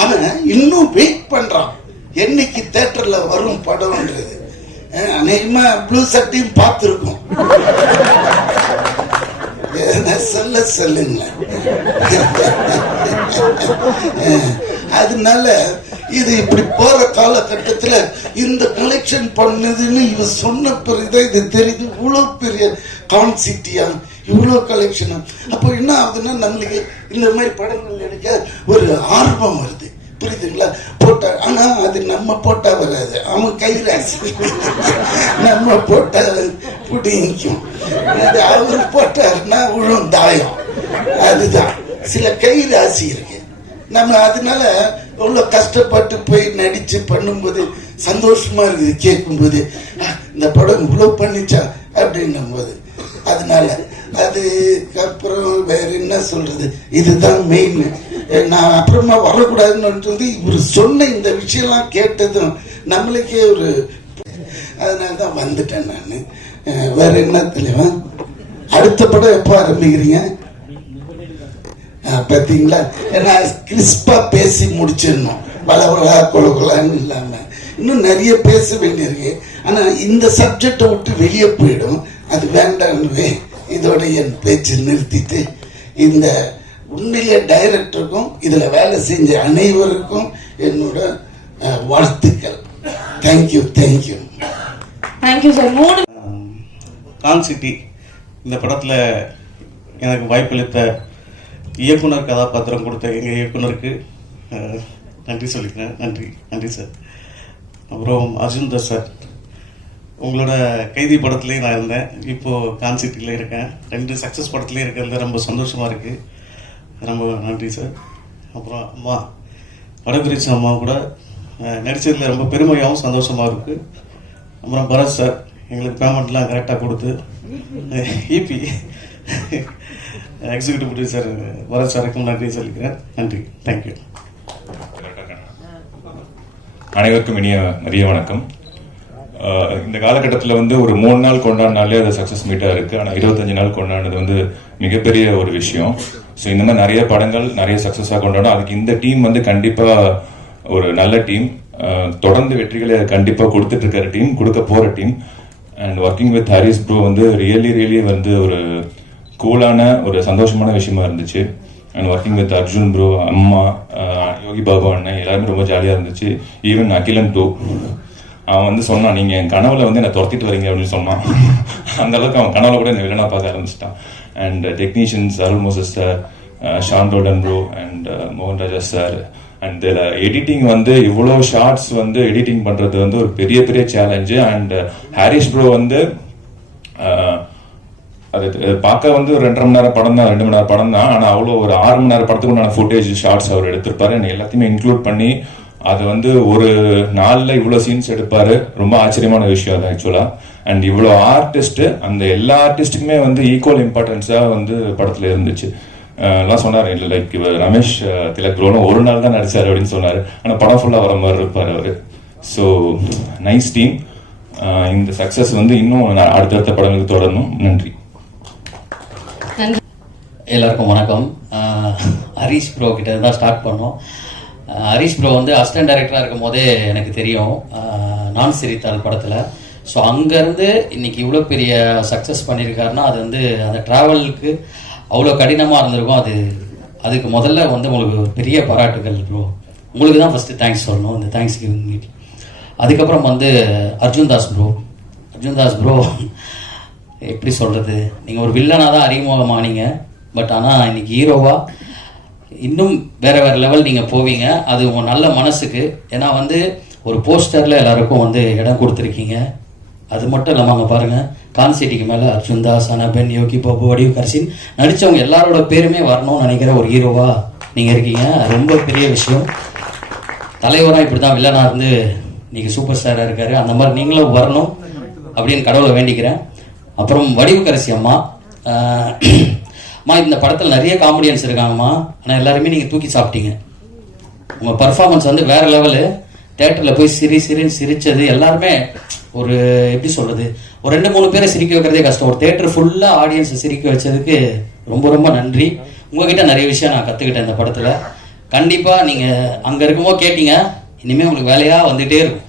அவன் இன்னும் வெயிட் பண்றான் என்னைக்கு தியேட்டர்ல வரும் படம்ன்றது. அநேகமா ப்ளூ சட்டையும் பார்த்திருக்கும். சொல்லுங்க. அதனால இது இப்படி போற காலகட்டத்தில் இந்த கலெக்ஷன் பண்ணதுன்னு இவ சொன்ன பிறகுதான் இது தெரியுது. இவ்வளவு பெரிய கான்சிட்டியா, இவ்வளவு கலெக்ஷனா. அப்போ என்ன ஆகுதுன்னா, நம்மளுக்கு இந்த மாதிரி படங்கள் எடுக்க ஒரு ஆர்வம் வருது, புரியுதுங்களா? போட்டா, ஆனா அது நம்ம போட்டா வராது, அவன் கை ராசி. நம்ம போட்டா புடிக்கும், அவரு போட்டாருன்னா விழும் தாயம். அதுதான் சில கை ராசி இருக்கு நம்ம. அதனால எவ்வளவு கஷ்டப்பட்டு போய் நடிச்சு பண்ணும்போது சந்தோஷமா இருக்குது, கேட்கும் போது இந்த படம் இவ்வளவு பண்ணிச்சா அப்படின்னும் போது. அதனால அதுக்கப்புறம் வேற என்ன சொல்றது, இதுதான் மெயின். நான் அப்புறமா வரக்கூடாதுன்னு இவரு சொன்ன இந்த விஷயம்லாம் கேட்டதும் நம்மளுக்கே ஒரு, அதனாலதான் வந்துட்டேன் நான். வேற என்ன தெளிவா, அடுத்த படம் எப்போ ஆரம்பிக்கிறீங்க பார்த்தீங்களா? ஏன்னா கிறிஸ்பா பேசி முடிச்சிடணும், வளவளா கொலகொலான்னு இல்லாம இன்னும் நிறைய பேச வேண்டியிருக்கு. ஆனா இந்த சப்ஜெக்டை விட்டு வெளியே போயிடும், அது வேண்டாம்னு இதோட என் பேச்சு நிறுத்திட்டு, இந்த உண்மையிலே டைரக்டருக்கும் இதுல வேலை செஞ்ச அனைவருக்கும் என்னோட வாழ்த்துக்கள். Thank you thank you thank you sir. Con City இந்த படத்தில் எனக்கு வாய்ப்பளித்த இயக்குனர் கதாபாத்திரம் கொடுத்த எங்கள் இயக்குனருக்கு நன்றி சொல்லிக்கிறேன். நன்றி சார். அப்புறம் அர்ஜுன் தாஸ் சார், உங்களோட கைதி படத்துலேயும் நான் இருந்தேன், இப்போது கான்சிட்டியில் இருக்கேன். 2 சக்ஸஸ் படத்துலேயும் இருக்கிறது ரொம்ப சந்தோஷமாக இருக்குது. ரொம்ப நன்றி சார். அப்புறம் அம்மா வடபிரிச்சி அம்மா கூட நடித்ததில் ரொம்ப பெருமையாகவும் சந்தோஷமாக இருக்குது. அப்புறம் பரத் சார் எங்களுக்கு பேமெண்ட்லாம் கரெக்டாக கொடுத்து, இபி எக்ஸிக்யூட்டிவ் ப்ரொடியூசர் பரத் சாருக்கும் நன்றி சொல்லிக்கிறேன். நன்றி, தேங்க்யூ. அனைவருக்கும் இனிய மதிய வணக்கம். இந்த காலகட்டத்தில் வந்து ஒரு 3 நாள் கொண்டாடினாலே அது சக்ஸஸ் மீட்டாக இருக்குது. ஆனால் 25 நாள் கொண்டாடினது வந்து மிகப்பெரிய ஒரு விஷயம். ஸோ இந்த மாதிரி நிறைய படங்கள் நிறைய சக்ஸஸாக கொண்டாடும். அதுக்கு இந்த டீம் வந்து கண்டிப்பாக ஒரு நல்ல டீம், தொடர்ந்து வெற்றிகளை கண்டிப்பாக கொடுத்துட்டு இருக்கிற டீம், கொடுக்க போகிற team. And working with Harris bro வந்து ரியலி வந்து ஒரு கூலான ஒரு சந்தோஷமான விஷயமா இருந்துச்சு. And working with Arjun bro, அம்மா, யோகி பாபா அண்ணன் எல்லாருமே ரொம்ப ஜாலியாக இருந்துச்சு. ஈவன் அகிலன் டூ, அவன் வந்து சொன்னான், நீங்கள் என் கனவுல வந்து என்னை துரத்திட்டு வரீங்க அப்படின்னு சொன்னான். அந்த அளவுக்கு அவன் கனவுல கூட என்னை வில்லனா பார்க்க ஆரம்பிச்சிட்டான். And technicians Arul Moses, Sean Roldan bro and மோகன் ராஜா சார். அண்ட் இதில் எடிட்டிங் வந்து இவ்வளோ ஷார்ட்ஸ் வந்து எடிட்டிங் பண்ணுறது வந்து ஒரு பெரிய பெரிய சேலஞ்சு. அண்ட் ஹாரிஸ் ப்ரோ வந்து அது பார்க்க வந்து ஒரு 2.5 மணி நேரம் படம் தான், 2 மணி நேரம் படம் தான். ஆனால் அவ்வளோ ஒரு 6 மணி நேரம் படத்துக்கு உண்டான ஃபுட்டேஜ் ஷார்ட்ஸ் அவர் எடுத்திருப்பாரு. எல்லாத்தையுமே இன்க்ளூட் பண்ணி அதை வந்து ஒரு நாளில் இவ்வளோ சீன்ஸ் எடுப்பார். ரொம்ப ஆச்சரியமான விஷயம் அது ஆக்சுவலாக. அண்ட் இவ்வளோ ஆர்டிஸ்ட்டு, அந்த எல்லா ஆர்டிஸ்ட்டுக்குமே வந்து ஈக்குவல் இம்பார்ட்டன்ஸாக வந்து படத்தில் இருந்துச்சு. எல்லாம் சொன்னார், இல்லை லைக் ரமேஷ் திலக் ப்ரோலும் ஒரு நாள் தான் நடிச்சார் அப்படின்னு சொன்னார். ஆனால் படம் ஃபுல்லாக வர மாதிரி இருப்பார் அவர். So nice team. இந்த சக்ஸஸ் வந்து இன்னும் அடுத்தடுத்த படங்களுக்கு தொடரணும். நன்றி. எல்லாருக்கும் வணக்கம். ஹரீஷ் ப்ரோ கிட்ட தான் ஸ்டார்ட் பண்ணோம். ஹரீஷ் ப்ரோ வந்து அசிஸ்டன்ட் டைரக்டராக இருக்கும் போதே எனக்கு தெரியும், நான் சிரித்தாள் படத்தில். ஸோ அங்கேருந்து இன்னைக்கு இவ்வளோ பெரிய சக்ஸஸ் பண்ணியிருக்காருன்னா அது வந்து அந்த ட்ராவலுக்கு அவ்வளோ கடினமாக இருந்திருக்கும். அதுக்கு முதல்ல வந்து உங்களுக்கு பெரிய பாராட்டுகள் ப்ரோ. உங்களுக்கு தான் ஃபஸ்ட்டு தேங்க்ஸ் சொல்லணும், இந்த தேங்க்ஸ் கிவிங் மீட்டிங். அதுக்கப்புறம் வந்து அர்ஜுன் தாஸ் ப்ரோ எப்படி சொல்கிறது, நீங்கள் ஒரு வில்லனாக தான் அறிமுகமானீங்க. பட் ஆனால் இன்னைக்கு ஹீரோவாக இன்னும் வேறு லெவல் நீங்கள் போவீங்க. அது உங்கள் நல்ல மனசுக்கு. ஏன்னா வந்து ஒரு போஸ்டரில் எல்லாருக்கும் வந்து இடம் கொடுத்துருக்கீங்க. அது மட்டும் இல்லாமல் அங்கே பாருங்கள், கான்சிட்டிக்கு மேலே அர்ஜுன் தாஸ், அனபென், யோகி பாபு, வடிவு கர்சின் நடித்தவங்க எல்லாரோட பேருமே வரணும்னு நினைக்கிற ஒரு ஹீரோவாக நீங்கள் இருக்கீங்க. அது ரொம்ப பெரிய விஷயம். தலைவராக இப்படி தான் வில்லனாக இருந்து நீங்கள் சூப்பர் ஸ்டாராக இருக்காரு. அந்த மாதிரி நீங்களும் வரணும் அப்படின்னு கடவுளை வேண்டிக்கிறேன். அப்புறம் வடிவு கரசி அம்மா, இந்த படத்தில் நிறைய காமெடியன்ஸ் இருக்காங்கம்மா. ஆனால் எல்லாருமே நீங்கள் தூக்கி சாப்பிட்டீங்க. உங்கள் பர்ஃபார்மன்ஸ் வந்து வேறு லெவலு. தேட்டரில் போய் சிரிச்சது எல்லாருமே ஒரு எப்படி சொல்கிறது, ஒரு 2-3 பேரை சிரிக்க வைக்கிறதே கஷ்டம். ஒரு தேட்டர் ஃபுல்லாக ஆடியன்ஸை சிரிக்க வச்சதுக்கு ரொம்ப ரொம்ப நன்றி. உங்ககிட்ட நிறைய விஷயம் நான் கற்றுக்கிட்டேன் இந்த படத்தில். கண்டிப்பாக நீங்கள் அங்கே இருக்கும்போது கேட்டீங்க, இனிமேல் உங்களுக்கு வேலையாக வந்துகிட்டே இருக்கும்.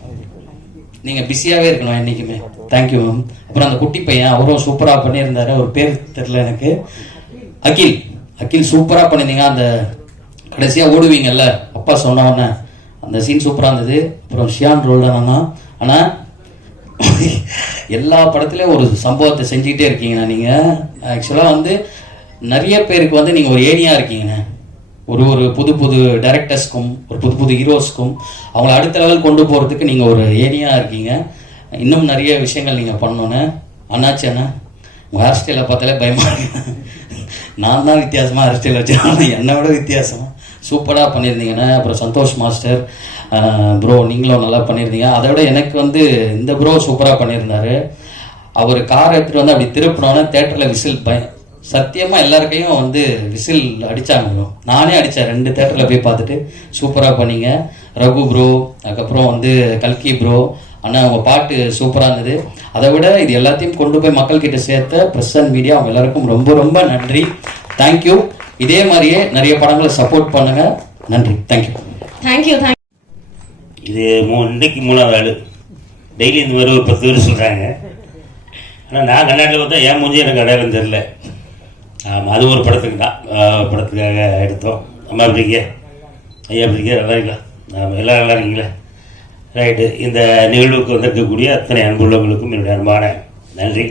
நீங்கள் பிஸியாகவே இருக்கணும் என்றைக்குமே. Thank you ma'am. அப்புறம் அந்த குட்டி பையன், அவரும் சூப்பராக பண்ணியிருந்தாரு. ஒரு பேர் தெரியல எனக்கு. அகில் சூப்பராக பண்ணியிருந்தீங்க. அந்த கடைசியாக ஓடுவீங்கல்ல, அப்பா சொன்ன உடனே அந்த சீன் சூப்பராக இருந்தது. அப்புறம் ஷியான் ரோல்டன் தான். ஆனால் எல்லா படத்துலையும் ஒரு சம்பவத்தை செஞ்சுக்கிட்டே இருக்கீங்கண்ணா. நீங்கள் ஆக்சுவலாக வந்து நிறைய பேருக்கு வந்து நீங்கள் ஒரு ஏனியாக இருக்கீங்கண்ணே. ஒரு புது டைரக்டர்ஸ்க்கும் ஒரு புது ஹீரோஸ்க்கும் அவங்கள அடுத்த லெவல் கொண்டு போகிறதுக்கு நீங்கள் ஒரு ஏனியாக இருக்கீங்க. இன்னும் நிறைய விஷயங்கள் நீங்கள் பண்ணணுன்னு. அண்ணாச்சி அண்ணா, உங்கள் ஹேர் ஸ்டைலை பார்த்தாலே பயமாக இருக்கு. நான் தான் வித்தியாசமாக ஹேர் ஸ்டைல் வச்சேன், ஆனால் என்னை விட வித்தியாசமாக சூப்பராக பண்ணியிருந்தீங்கண்ணே. அப்புறம் சந்தோஷ் மாஸ்டர் ப்ரோ, நீங்களும் நல்லா பண்ணியிருந்தீங்க. அதை விட எனக்கு வந்து இந்த ப்ரோ சூப்பராக பண்ணியிருந்தாரு. அவர் காரை எடுத்துகிட்டு வந்து அப்படி திருப்பினோன்னே தேட்டரில் விசில் சத்தியமாக எல்லாருக்கையும் வந்து விசில் அடித்தாங்க. நானே அடித்தேன் 2 தேட்டரில் போய் பார்த்துட்டு. சூப்பராக பண்ணீங்க ரகு ப்ரோ. அதுக்கப்புறம் வந்து கல்கி ப்ரோ அண்ணா, அவங்க பாட்டு சூப்பராக இருந்தது. அதை விட இது எல்லாத்தையும் கொண்டு போய் மக்கள்கிட்ட சேர்த்த ப்ரெஸ் அண்ட் மீடியா, அவங்க எல்லாருக்கும் ரொம்ப ரொம்ப நன்றி. தேங்க்யூ. இதே மாதிரியே நிறைய படங்களை சப்போர்ட் பண்ணுங்க. நன்றி. தேங்க்யூ. இது இன்னைக்கு 3வது ஆள். டெய்லி இந்த மாதிரி ஒரு 10 பேர் சொல்கிறாங்க. ஆனால் நான் கண்ணாடியில் பார்த்தா ஏன் மூஞ்சி எனக்கு அடையாளம் தெரில. ஆமாம், அது ஒரு படத்துக்கு தான், படத்துக்காக எடுத்தோம். அம்மா எப்படிங்க, ஐயா எப்படிங்க, நல்லா இருக்கலாம். ஆமாம், எல்லோரும் நல்லா இருக்கீங்களா? ரைட்டு. இந்த நிகழ்வுக்கு வந்திருக்கக்கூடிய அத்தனை அன்புள்ளவங்களுக்கும் என்னுடைய அன்பான நன்றி.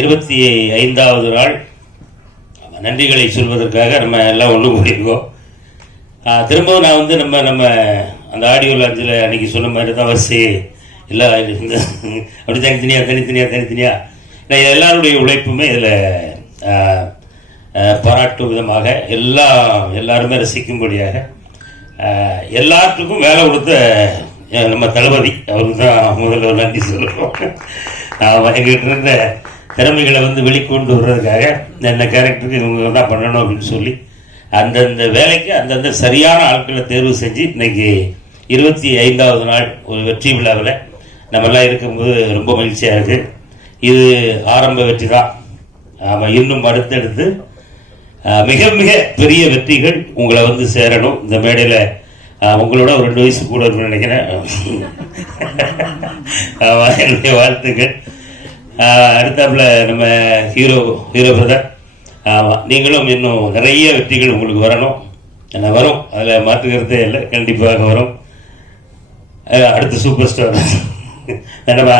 25வது நாள் நன்றிகளை சொல்வதற்காக நம்ம எல்லாம் ஒன்று கூடியிருக்கோம். திரும்பவும் நான் வந்து நம்ம அந்த ஆடியோ லான்ச்சில் அன்றைக்கி சொன்ன மாதிரி தான் வரிசை இல்லை இந்த அப்படி தனித்தனியாக எல்லாருடைய உழைப்புமே இதில் பாராட்டும் விதமாக எல்லாருமே ரசிக்கும்படியாக எல்லாத்துக்கும் வேலை கொடுத்த நம்ம தளபதி அவருக்கு தான் முதல்ல ஒரு நன்றி சொல்லுவோம். எங்கிட்ட இருந்த திறமைகளை வந்து வெளிக்கொண்டு வர்றதுக்காக இந்த கேரக்டருக்கு இவங்க தான் பண்ணணும் அப்படின்னு சொல்லி அந்தந்த வேலைக்கு அந்தந்த சரியான ஆட்களை தேர்வு செஞ்சு இன்னைக்கு 25வது நாள் ஒரு வெற்றி விழாவில் நம்மெல்லாம் இருக்கும்போது ரொம்ப மகிழ்ச்சியாக இருக்குது. இது ஆரம்ப வெற்றி தான். ஆமாம், இன்னும் அடுத்தடுத்து மிக மிக பெரிய வெற்றிகள் உங்களை வந்து சேரணும். இந்த மேடையில் உங்களோட ஒரு 2 வயசு கூட இருக்குன்னு நினைக்கிறேன். ஆமாம், என்னுடைய வாழ்த்துக்கள். அடுத்தாப்புல நம்ம ஹீரோ பிரதர், ஆமாம், நீங்களும் இன்னும் நிறைய வெற்றிகள் உங்களுக்கு வரணும். என்ன வரும், அதில் மாற்றுக்கிறதே இல்லை, கண்டிப்பாக வரும். அடுத்த சூப்பர் ஸ்டார் என்னப்பா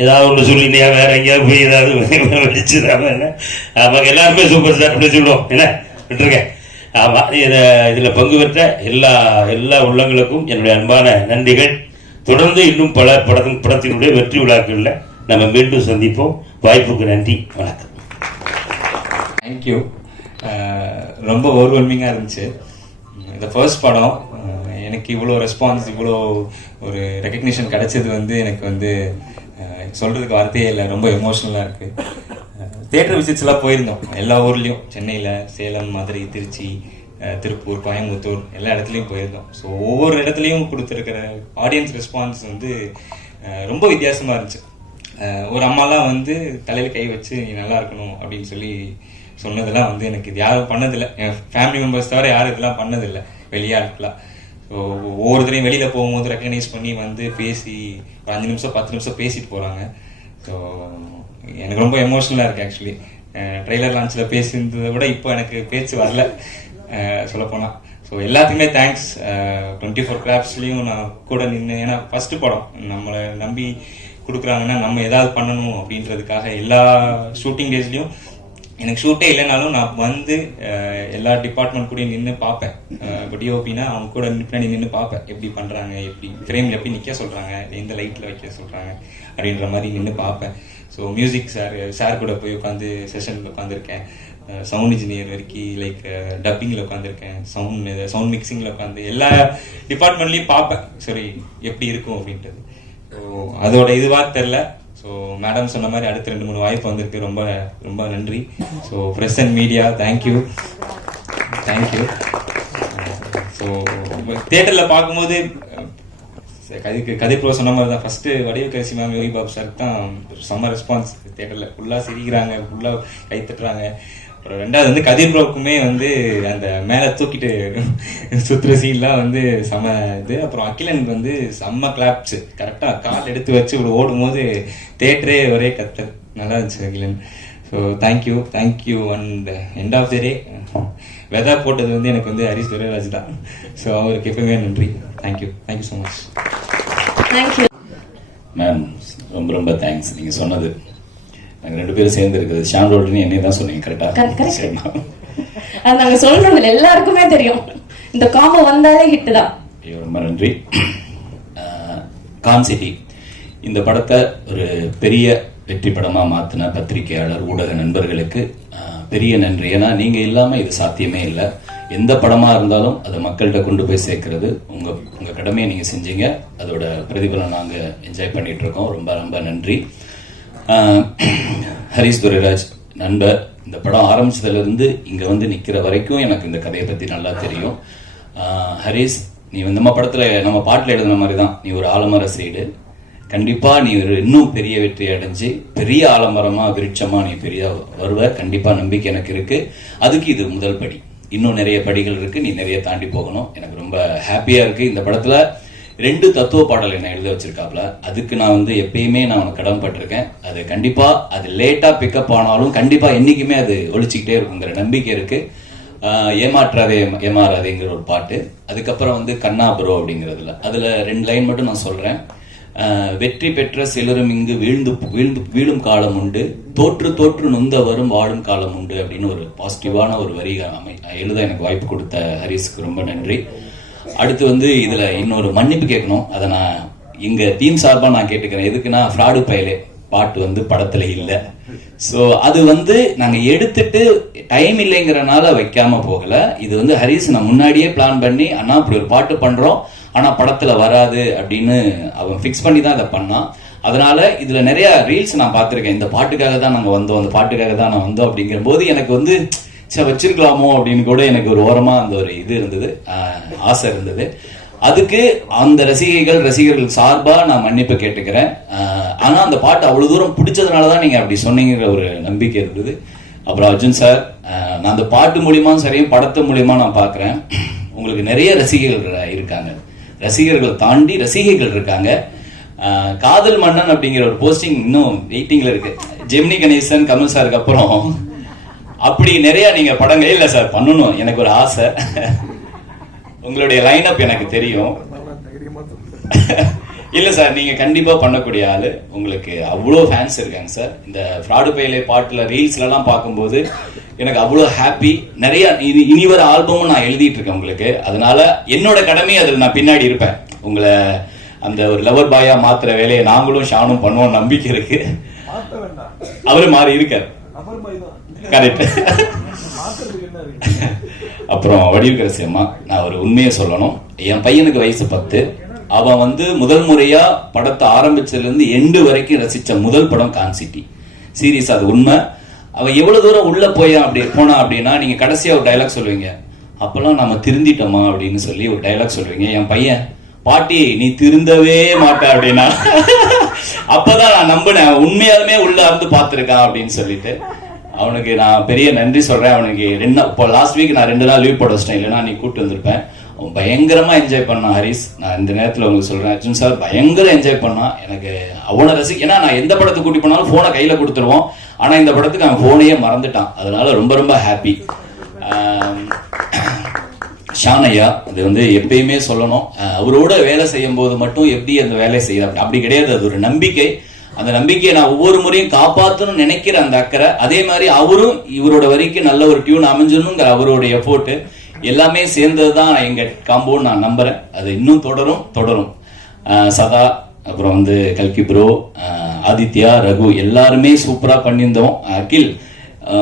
ஏதாவது ஒன்று சொல்லினியா வேற எங்கேயாவது போய் ஏதாவது வெடிச்சுதாம என்ன ஆமாம் எல்லாருமே சூப்பர் ஸ்டார் அப்படி சொல்லுவோம் என்ன விட்டுருக்கேன். ஆமாம் இதில் பங்கு பெற்ற எல்லா உள்ளங்களுக்கும் என்னுடைய அன்பான நன்றிகள். தொடர்ந்து இன்னும் பல படத்தினுடைய வெற்றி விழாக்களில் நம்ம மீண்டும் சந்திப்போம். வாய்ப்புக்கு நன்றி, வணக்கம். தேங்க்யூ. ரொம்ப ஓவர்வெல்மிங்காக இருந்துச்சு. இந்த ஃபர்ஸ்ட் படம் எனக்கு இவ்வளோ ரெஸ்பான்ஸ், இவ்வளோ ஒரு ரெக்கக்னிஷன் கிடைச்சது வந்து எனக்கு வந்து சொல்கிறதுக்கு வார்த்தையே இல்லை. ரொம்ப எமோஷ்னலாக இருக்குது. தியேட்டர் விசிட்ஸ்லாம் போயிருந்தோம் எல்லா ஊர்லேயும், சென்னையில், சேலம், மதுரை, திருச்சி, திருப்பூர், கோயம்புத்தூர் எல்லா இடத்துலையும் போயிருந்தோம். ஸோ ஒவ்வொரு இடத்துலையும் கொடுத்துருக்கிற ஆடியன்ஸ் ரெஸ்பான்ஸ் வந்து ரொம்ப வித்தியாசமாக இருந்துச்சு. ஒரு அம்மாலாம் வந்து தலையில் கை வச்சு நீ நல்லா இருக்கணும் அப்படின்னு சொல்லி சொன்னதெல்லாம் வந்து எனக்கு இது யாரும் பண்ணதில்லை. என் ஃபேமிலி மெம்பர்ஸ் தவிர யாரும் இதெல்லாம் பண்ணதில்லை வெளியாட்களாம். ஸோ ஒவ்வொருத்தரையும் வெளியில் போகும்போது ரெக்கக்னைஸ் பண்ணி வந்து பேசி ஒரு 5 நிமிஷம் 10 நிமிஷம் பேசிட்டு போகிறாங்க. ஸோ எனக்கு ரொம்ப எமோஷ்னலாக இருக்குது. ஆக்சுவலி ட்ரெய்லர் லான்ச்சில் பேசியிருந்ததை விட இப்போ எனக்கு பேச்சு வரல சொல்லப்போனால். ஸோ எல்லாத்துக்குமே தேங்க்ஸ். 24 கிராஃப்ட்ஸ்லேயும் நான் கூட நின்று, ஏன்னா ஃபஸ்ட்டு படம் நம்மளை நம்பி கொடுக்குறாங்கன்னா நம்ம ஏதாவது பண்ணணும் அப்படின்றதுக்காக எல்லா ஷூட்டிங் டேஸ்லையும் எனக்கு ஷூட்டே இல்லைனாலும் நான் வந்து எல்லா டிபார்ட்மெண்ட் கூடயும் நின்று பார்ப்பேன். இப்போ டிஓபினா அவங்க கூட பின்னாடி நின்று பார்ப்பேன், எப்படி பண்ணுறாங்க, எப்படி ஃப்ரேமில் எப்படி நிற்க சொல்கிறாங்க, எந்த லைட்டில் வைக்க சொல்கிறாங்க அப்படின்ற மாதிரி நின்று பார்ப்பேன். ஸோ மியூசிக் சார் கூட போய் உட்காந்து செஷனில் உட்காந்துருக்கேன். சவுண்ட் இன்ஜினியர் வரைக்கும் லைக் டப்பிங்கில் உட்காந்துருக்கேன், சவுண்ட் மிக்சிங்கில் உட்காந்து எல்லா டிபார்ட்மெண்ட்லேயும் பார்ப்பேன் சரி எப்படி இருக்கும் அப்படின்றது. ஸோ அதோட இதுவாக தெரில. ஸோ மேடம் சொன்ன மாதிரி அடுத்த 2-3 வாய்ப்பு வந்திருக்கு. ரொம்ப ரொம்ப நன்றி. So press and media thank you. So தியேட்டரில் பார்க்கும்போது கதை ப்ரோ சொன்ன மாதிரி தான் first Vadivukkarasi ma'am, Yogi Babu sir தான் செம்ம ரெஸ்பான்ஸ். தியேட்டரில் ஃபுல்லாக சிரிக்கிறாங்க, ஃபுல்லாக கை தட்டுறாங்க. அப்புறம் 2வது வந்து கதிர் ப்ரோக்குமே வந்து அந்த மேலே தூக்கிட்டு சுற்றுற சீன்லாம் வந்து செம்ம இது. அப்புறம் அகிலனுக்கு வந்து செம்ம கிளாப்ஸ், கரெக்டாக கால் எடுத்து வச்சு இப்படி ஓடும்போது தியேட்டரே ஒரே கத்தல். நல்லா இருந்துச்சு Akilan. So thank you. And end of the day Vedha போட்டது வந்து எனக்கு வந்து ஹரிஷ் துரைராஜ் தான். ஸோ அவருக்கு எப்பவுமே நன்றி. Thank you so much. Thank you ma'am. ரொம்ப ரொம்ப தேங்க்ஸ். நீங்கள் சொன்னது நாங்கள் 2 பேரும் சேர்ந்து இருக்குது ஷாம் ரோடுன்னு என்னை தான் சொன்னீங்க. கரெக்டாக அது நாங்கள் சொல்கிறோம், எல்லாருக்குமே தெரியும். இந்த காம்போ வந்தாலே ஹிட்டு தான். ஐயோ ரொம்ப நன்றி. கான் சிட்டி இந்த படத்தை ஒரு பெரிய வெற்றி படமாக மாற்றின பத்திரிகையாளர், ஊடக நண்பர்களுக்கு பெரிய நன்றி. ஏன்னா நீங்கள் இல்லாமல் இது சாத்தியமே இல்லை. எந்த படமாக இருந்தாலும் அதை மக்கள்கிட்ட கொண்டு போய் சேர்க்கறது உங்கள் கடமையை நீங்கள் செஞ்சீங்க. அதோட பிரதிபலன் நாங்கள் என்ஜாய் பண்ணிட்டு இருக்கோம். ரொம்ப ரொம்ப நன்றி. ஹரிஷ் துரைராஜ் நண்பர், இந்த படம் ஆரம்பிச்சதுலேருந்து இங்கே வந்து நிற்கிற வரைக்கும் எனக்கு இந்த கதையை பற்றி நல்லா தெரியும். ஹரிஷ், நீ நம்ம படத்தில் நம்ம பாட்டில் எழுதுன மாதிரி தான். நீ ஒரு ஆலமர சைடு, கண்டிப்பாக நீ ஒரு இன்னும் பெரிய வெற்றி அடைஞ்சு பெரிய ஆலமரமாக விருட்சமாக நீ பெரிய வருவ. கண்டிப்பாக நம்பிக்கை எனக்கு இருக்குது. அதுக்கு இது முதல் படி. இன்னும் நிறைய படிகள் இருக்குது, நீ நிறைய தாண்டி போகணும். எனக்கு ரொம்ப ஹாப்பியாக இருக்குது. இந்த படத்தில் 2 தத்துவ பாடல் என்ன எழுத வச்சிருக்காப்ல, அதுக்கு நான் வந்து எப்பயுமே நான் உனக்கு கடன்பட்டிருக்கேன். அது கண்டிப்பாக அது லேட்டாக பிக்கப் ஆனாலும் கண்டிப்பாக என்றைக்குமே அது ஒழிச்சிக்கிட்டே இருக்குங்கிற நம்பிக்கை இருக்குது. ஏமாறாதேங்கிற ஒரு பாட்டு. அதுக்கப்புறம் வந்து கண்ணா ப்ரோ அப்படிங்கிறதுல அதில் 2 லைன் மட்டும் நான் சொல்கிறேன். வெற்றி பெற்ற சிலரும் இங்கு வீழும் காலம் உண்டு, தோற்று நொந்த வரும் வாழும் காலம் உண்டு அப்படின்னு ஒரு பாசிட்டிவான ஒரு வரி எழுத எனக்கு வாய்ப்பு கொடுத்த ஹரிஸ்க்கு ரொம்ப நன்றி. அடுத்து வந்து இதுல இன்னொரு மன்னிப்பு கேட்கணும். அதை நான் இங்க டீம் சார்பா நான் கேட்டுக்கிறேன். எதுக்குன்னா ஃப்ராடு பயலே பாட்டு வந்து படத்துல இல்லை. ஸோ அது வந்து நாங்க எடுத்துட்டு டைம் இல்லைங்கிறனால வைக்காம போகல. இது வந்து ஹரிஸ் நான் முன்னாடியே பிளான் பண்ணி அண்ணா இப்படி ஒரு பாட்டு பண்றோம் ஆனா படத்துல வராது அப்படின்னு அவன் ஃபிக்ஸ் பண்ணி தான் அதை பண்ணான். அதனால இதுல நிறைய ரீல்ஸ் நான் பார்த்திருக்கேன். இந்த பாட்டுக்காக தான் நாங்க வந்தோம், அந்த பாட்டுக்காக தான் நான் வந்தோம் அப்படிங்கிற போது எனக்கு வந்து வச்சிருக்கலாமோ அப்படின்னு கூட எனக்கு ஒரு ஓரமா அந்த ஒரு இது இருந்தது, ஆசை இருந்தது. அதுக்கு அந்த ரசிகர்கள் சார்பா நான் மன்னிப்பு கேட்டுக்கிறேன். ஆனா அந்த பாட்டு அவ்வளவு தூரம் பிடிச்சதுனாலதான் நீங்க அப்படி சொன்னீங்கிற ஒரு நம்பிக்கை இருந்தது. அப்புறம் அர்ஜுன் சார், நான் அந்த பாட்டு மூலியமா சரியும் படத்து மூலியமா நான் பாக்குறேன் உங்களுக்கு நிறைய ரசிகர்கள் இருக்காங்க. ரசிகர்கள் தாண்டி ரசிகைகள் இருக்காங்க. காதல் மன்னன் அப்படிங்கிற ஒரு போஸ்டிங் இன்னும் வெயிட்டிங்ல இருக்கு. ஜெமினி கணேசன், கமல் சாருக்கு அப்புறம் அப்படி நிறைய நீங்க படங்கள் இல்ல சார் பண்ணணும். எனக்கு ஒரு ஆசை. உங்களுடைய லைன் அப் எனக்கு தெரியும். இல்ல சார், நீங்க கண்டிப்பா பண்ணக்கூடிய ஆளு. உங்களுக்கு அவ்வளோ ஃபேன்ஸ் இருக்காங்க சார். இந்த ஃப்ராடு பையிலே பாட்டுல ரீல்ஸ்ல எல்லாம் பார்க்கும்போது எனக்கு அவ்வளோ ஹாப்பி. நிறைய இனி வர ஆல்பமும் நான் எழுதிட்டு இருக்கேன் உங்களுக்கு. அதனால என்னோட கடமை அதில் நான் பின்னாடி இருப்பேன். உங்களை அந்த ஒரு லவர் பாயா மாத்துற வேலையை நாங்களும் ஷானும் பண்ணுவோம், நம்பிக்கை இருக்கு. அவரு மாறி இருக்காரு, கரெக்ட். அப்புறம் வடிவுக்கரசி அம்மா, நான் ஒரு உண்மையை சொல்லணும். என் பையனுக்கு வயசு 10. அவன் வந்து முதல் முறையா படத்தை ஆரம்பிச்சதுல இருந்து எண்டு வரைக்கும் ரசிச்ச முதல் படம் கான்சிட்டி. சீரியஸ், அது உண்மை. அவன் எவ்வளவு தூரம் உள்ள போனா அப்படின்னா, நீங்க கடைசியா ஒரு டைலாக் சொல்லுவீங்க, அப்பெல்லாம் நம்ம திருந்திட்டோமா அப்படின்னு சொல்லி ஒரு டைலாக் சொல்லுவீங்க. என் பையன், பாட்டி நீ திருந்தவே மாட்ட அப்படின்னா அப்பதான் நான் நம்பினேன், உண்மையாலுமே உள்ள இருந்து பார்த்திருக்கான் அப்படின்னு சொல்லிட்டு. அவனுக்கு நான் பெரிய நன்றி சொல்றேன். அவனுக்கு இப்போ லாஸ்ட் வீக் நான் 2 நாள் லீவ் போட வச்சிட்டேன், இல்லைன்னா நீ கூப்பிட்டு வந்திருப்பேன். அவன் பயங்கரமா என்ஜாய் பண்ணான். ஹரிஸ், நான் இந்த நேரத்தில் உங்களுக்கு சொல்றேன், அர்ஜுன் சார் பயங்கர என்ஜாய் பண்ணான். எனக்கு அவனை ஏன்னா நான் எந்த படத்துக்கு கூட்டி போனாலும் போனை கையில கொடுத்துருவோம். ஆனா இந்த படத்துக்கு அவன் போனையே மறந்துட்டான். அதனால ரொம்ப ரொம்ப ஹாப்பி. ஷானையா, அது வந்து எப்பயுமே சொல்லணும், அவரோட வேலை செய்யும் போது மட்டும் எப்படி அந்த வேலையை செய்ய அப்படி கிடையாது. அது ஒரு நம்பிக்கை. அந்த நம்பிக்கையை நான் ஒவ்வொரு முறையும் காப்பாற்றணும்னு நினைக்கிற அந்த அக்கறை, அதே மாதிரி அவரும் இவரோட வரைக்கும் நல்ல ஒரு டியூன் அமைஞ்சணுங்கிற அவரோட எஃபோர்ட் எல்லாமே சேர்ந்ததுதான் எங்க காம்போன்னு நான் நம்புறேன். அது இன்னும் தொடரும். சதா, அப்புறம் வந்து கல்கி ப்ரோ, ஆதித்யா, ரகு எல்லாருமே சூப்பரா பண்ணியிருந்தோம். அகில்,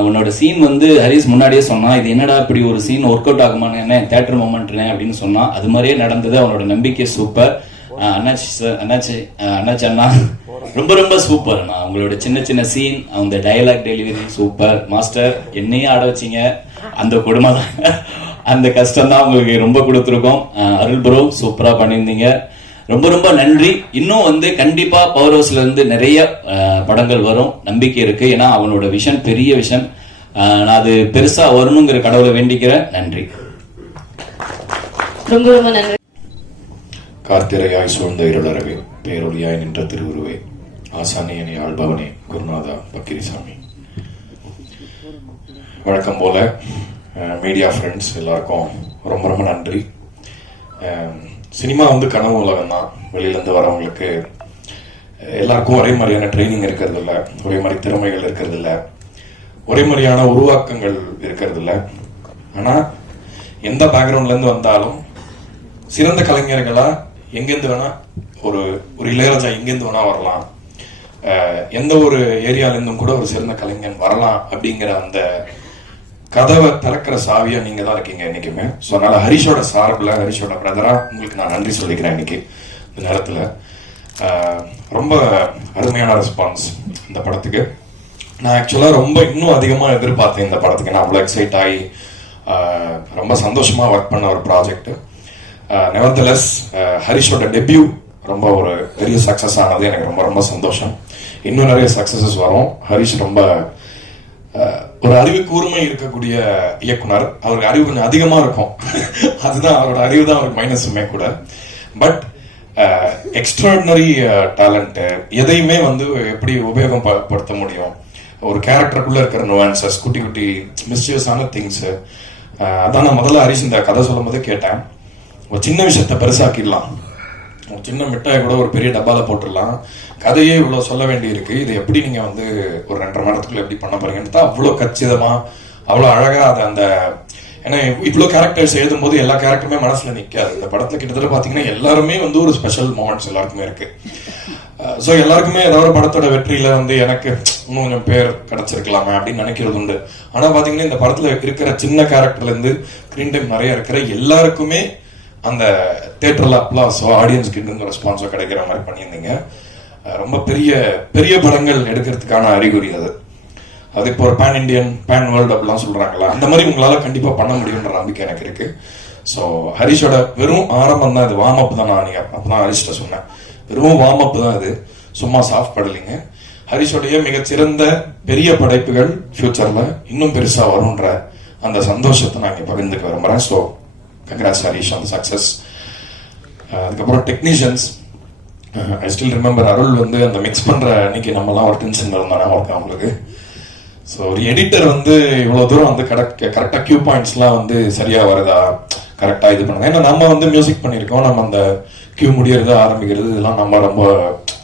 உன்னோட சீன் வந்து ஹரிஸ் முன்னாடியே சொன்னா, இது என்னடா இப்படி ஒரு சீன் ஒர்க் அவுட் ஆகுமான்னு, என்ன தேட்டர் மொமெண்ட்னே அப்படின்னு சொன்னா, அது மாதிரியே நடந்தது. அவனோட நம்பிக்கை சூப்பர். அண்ணாச்சி அண்ணா ரொம்ப ரொம்ப சூப்பர். நான் உங்களோட சின்ன சின்ன சீன், அந்த டயலாக் டெலிவரி சூப்பர். மாஸ்டர், என்னையும் ஆட வச்சிங்க, அந்த கொடுமை தான், அந்த கஷ்டம் தான் உங்களுக்கு ரொம்ப கொடுத்துருக்கோம். அருள் ப்ரோ சூப்பரா பண்ணியிருந்தீங்க, ரொம்ப ரொம்ப நன்றி. இன்னும் வந்து கண்டிப்பா பவர் ஹவுஸ்ல இருந்து நிறைய படங்கள் வரும், நம்பிக்கை இருக்கு. ஏன்னா அவனோட விஷன் பெரிய விஷன். நான் அது பெருசா வரணுங்கிற கடவுளை வேண்டிக்கிறேன். நன்றி, ரொம்ப ரொம்ப நன்றி. கார்த்திரையாய் சூழ்ந்த இருளறவே, பேரொழியாய் நின்ற திருவுருவே, ஆசானியனை ஆள்பவனே, குருநாதா பக்கிரிசாமி. வழக்கம் போல மீடியா ஃப்ரெண்ட்ஸ் எல்லாருக்கும் ரொம்ப ரொம்ப நன்றி. சினிமா வந்து கனவு உலகம் தான். வெளியிலேருந்து வரவங்களுக்கு எல்லாருக்கும் ஒரே மாதிரியான ட்ரைனிங் இருக்கிறது இல்லை, ஒரே மாதிரி திறமைகள் இருக்கிறது இல்லை, ஒரே மாதிரியான உருவாக்கங்கள் இருக்கிறது இல்லை. ஆனால் எந்த பேக்ரவுண்ட்லேருந்து வந்தாலும் சிறந்த கலைஞர்களா எங்கேருந்து வேணா, ஒரு இளையராஜா எங்கேருந்து வேணா வரலாம், எந்த ஒரு ஏரியாலேருந்தும் கூட ஒரு சிறந்த கலைஞன் வரலாம் அப்படிங்கிற அந்த கதவை திறக்கிற சாவியா நீங்க தான் இருக்கீங்க இன்னைக்குமே. ஸோ அதனால ஹரிஷோட சார்பில், ஹரிஷோட பிரதரா உங்களுக்கு நான் நன்றி சொல்லிக்கிறேன். இன்னைக்கு இந்த நேரத்தில் ரொம்ப அருமையான ரெஸ்பான்ஸ் இந்த படத்துக்கு. நான் ஆக்சுவலாக ரொம்ப இன்னும் அதிகமாக எதிர்பார்த்தேன் இந்த படத்துக்கு. நான் அவ்வளோ எக்ஸைட் ஆகி ரொம்ப சந்தோஷமா ஒர்க் பண்ண ஒரு ப்ராஜெக்ட். நெவர்தலெஸ் ஹரிஷோட டெபியூ ரொம்ப ஒரு பெரிய சக்சஸ் ஆனது எனக்கு ரொம்ப ரொம்ப சந்தோஷம். இன்னும் நிறைய சக்சஸஸ் வரும். ஹரிஷ் ரொம்ப ஒரு அறிவு கூர்மை இருக்கக்கூடிய இயக்குனர். அவருக்கு அறிவு கொஞ்சம் அதிகமா இருக்கும், அதுதான் அவரோட அறிவு தான் அவருக்கு மைனஸுமே கூட. But extraordinary talent. எதையுமே வந்து எப்படி உபயோகப்படுத்த முடியும், ஒரு கேரக்டருக்குள்ள இருக்கிற நுவான்சஸ், குட்டி குட்டி மிஸ்டியஸான திங்ஸ். அதான் நான் முதல்ல ஹரிஷ் இந்த கதை சொல்லும் போது கேட்டேன், ஒரு சின்ன விஷயத்த பெருசாக்கிடலாம், ஒரு சின்ன மிட்டாய் கூட ஒரு பெரிய டப்பால போட்டுடலாம், கதையே இவ்வளவு சொல்ல வேண்டி இருக்கு, இது எப்படி நீங்க வந்து ஒரு 2.5 மணி நேரத்துக்குள்ள எப்படி பண்ண போறீங்கன்னு அவ்வளவு கச்சிதமா அவ்வளவு அழகா அது அந்த. ஏன்னா இவ்வளவு கேரக்டர்ஸ் எழுதும் போது எல்லா கேரக்டருமே மனசுல நிக்காது. இந்த படத்துல கிட்டத்தட்ட பாத்தீங்கன்னா எல்லாருமே வந்து ஒரு ஸ்பெஷல் மூமெண்ட்ஸ் எல்லாருக்குமே இருக்கு. ஸோ எல்லாருக்குமே ஏதாவது ஒரு படத்தோட வெற்றியில வந்து எனக்கு இன்னும் கொஞ்சம் பேர் கிடைச்சிருக்கலாமே அப்படின்னு நினைக்கிறது உண்டு. ஆனா பாத்தீங்கன்னா இந்த படத்துல இருக்கிற சின்ன கேரக்டர்ல இருந்து ஸ்கிரீன் டைம் நிறைய இருக்கிற எல்லாருக்குமே அந்த தியேட்டர்ல அப்ளாஸோ ஆடியன்ஸ் கிட்ட இருந்து ரெஸ்பான்ஸோ கிடைக்கிற மாதிரி பண்ணியிருந்தீங்க. ரொம்ப பெரிய பெரிய படங்கள் எடுக்கிறதுக்கான அறிகுறி அது. அது இப்போ ஒரு பேன் இண்டியன், பேன் வேர்ல்டு அப்படிலாம் சொல்றாங்களா, அந்த மாதிரி உங்களால கண்டிப்பா பண்ண முடியும்ன்ற நம்பிக்கை எனக்கு இருக்கு. ஸோ ஹரிஷோட வெறும் ஆரம்பம் தான் இது, வார்ம் அப் தான். நான் நீங்க அப்பதான் ஹரிஷ்ட சொன்னேன், வெறும் வார்ம் அப் தான் இது, சும்மா சாஃப்ட் படலிங்க. ஹரிஷோடைய மிகச்சிறந்த பெரிய படைப்புகள் ஃபியூச்சர்ல இன்னும் பெருசா வரும்ன்ற அந்த சந்தோஷத்தை நான் இங்க பகிர்ந்துக்க விரும்புறேன். So congrats Harish on the success. அதுக்கப்புறம் டெக்னீஷியன்ஸ், ஐ ஸ்டில் ரிமெம்பர் அருள் வந்து அந்த மிக்ஸ் பண்ற அன்னைக்கு நம்மலாம் ஒரு டென்ஷன் இருந்தானே அவருக்கு அவங்களுக்கு. ஸோ ஒரு எடிட்டர் வந்து இவ்வளவு தூரம் வந்து கரெக்டா கியூ பாயிண்ட்ஸ்லாம் வந்து சரியா வருதா, கரெக்டா இது பண்ணுங்க. ஏன்னா நம்ம வந்து மியூசிக் பண்ணியிருக்கோம், நம்ம அந்த கியூ முடியறது ஆரம்பிக்கிறது இதெல்லாம் நம்ம ரொம்ப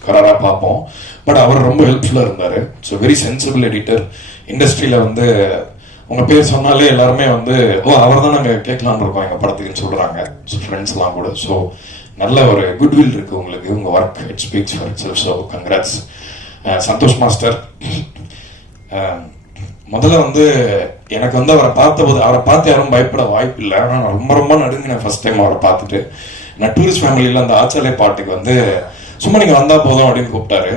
கராரா பார்ப்போம். பட் அவர் ரொம்ப ஹெல்ப்ஃபுல்லா இருந்தாரு. So very sensible editor. இண்டஸ்ட்ரியில வந்து உங்க பேர் சொன்னாலே எல்லாருமே வந்து அவர் தான் நாங்க கேட்கலான்னு இருக்கோம் எங்க படத்துக்குன்னு சொல்றாங்க. ஸோ ஃப்ரெண்ட்ஸ் எல்லாம் கூட. ஸோ நல்ல ஒரு குட்வில் இருக்கு உங்களுக்கு. உங்க work it speaks for itself. So congrats. Santhosh master, முதல்ல வந்து எனக்கு வந்து அவரை பார்த்து யாரும் பயப்பட வாய்ப்பு இல்லை. ஆனால் நான் ரொம்ப ரொம்ப நடுங்கினேன் ஃபர்ஸ்ட் டைம் அவரை பார்த்துட்டு. நான் டூரிஸ்ட் ஃபேமிலியில் அந்த ஆச்சாலே பாட்டுக்கு வந்து சும்மா நீங்க வந்தா போதும் அப்படின்னு கூப்பிட்டாரு.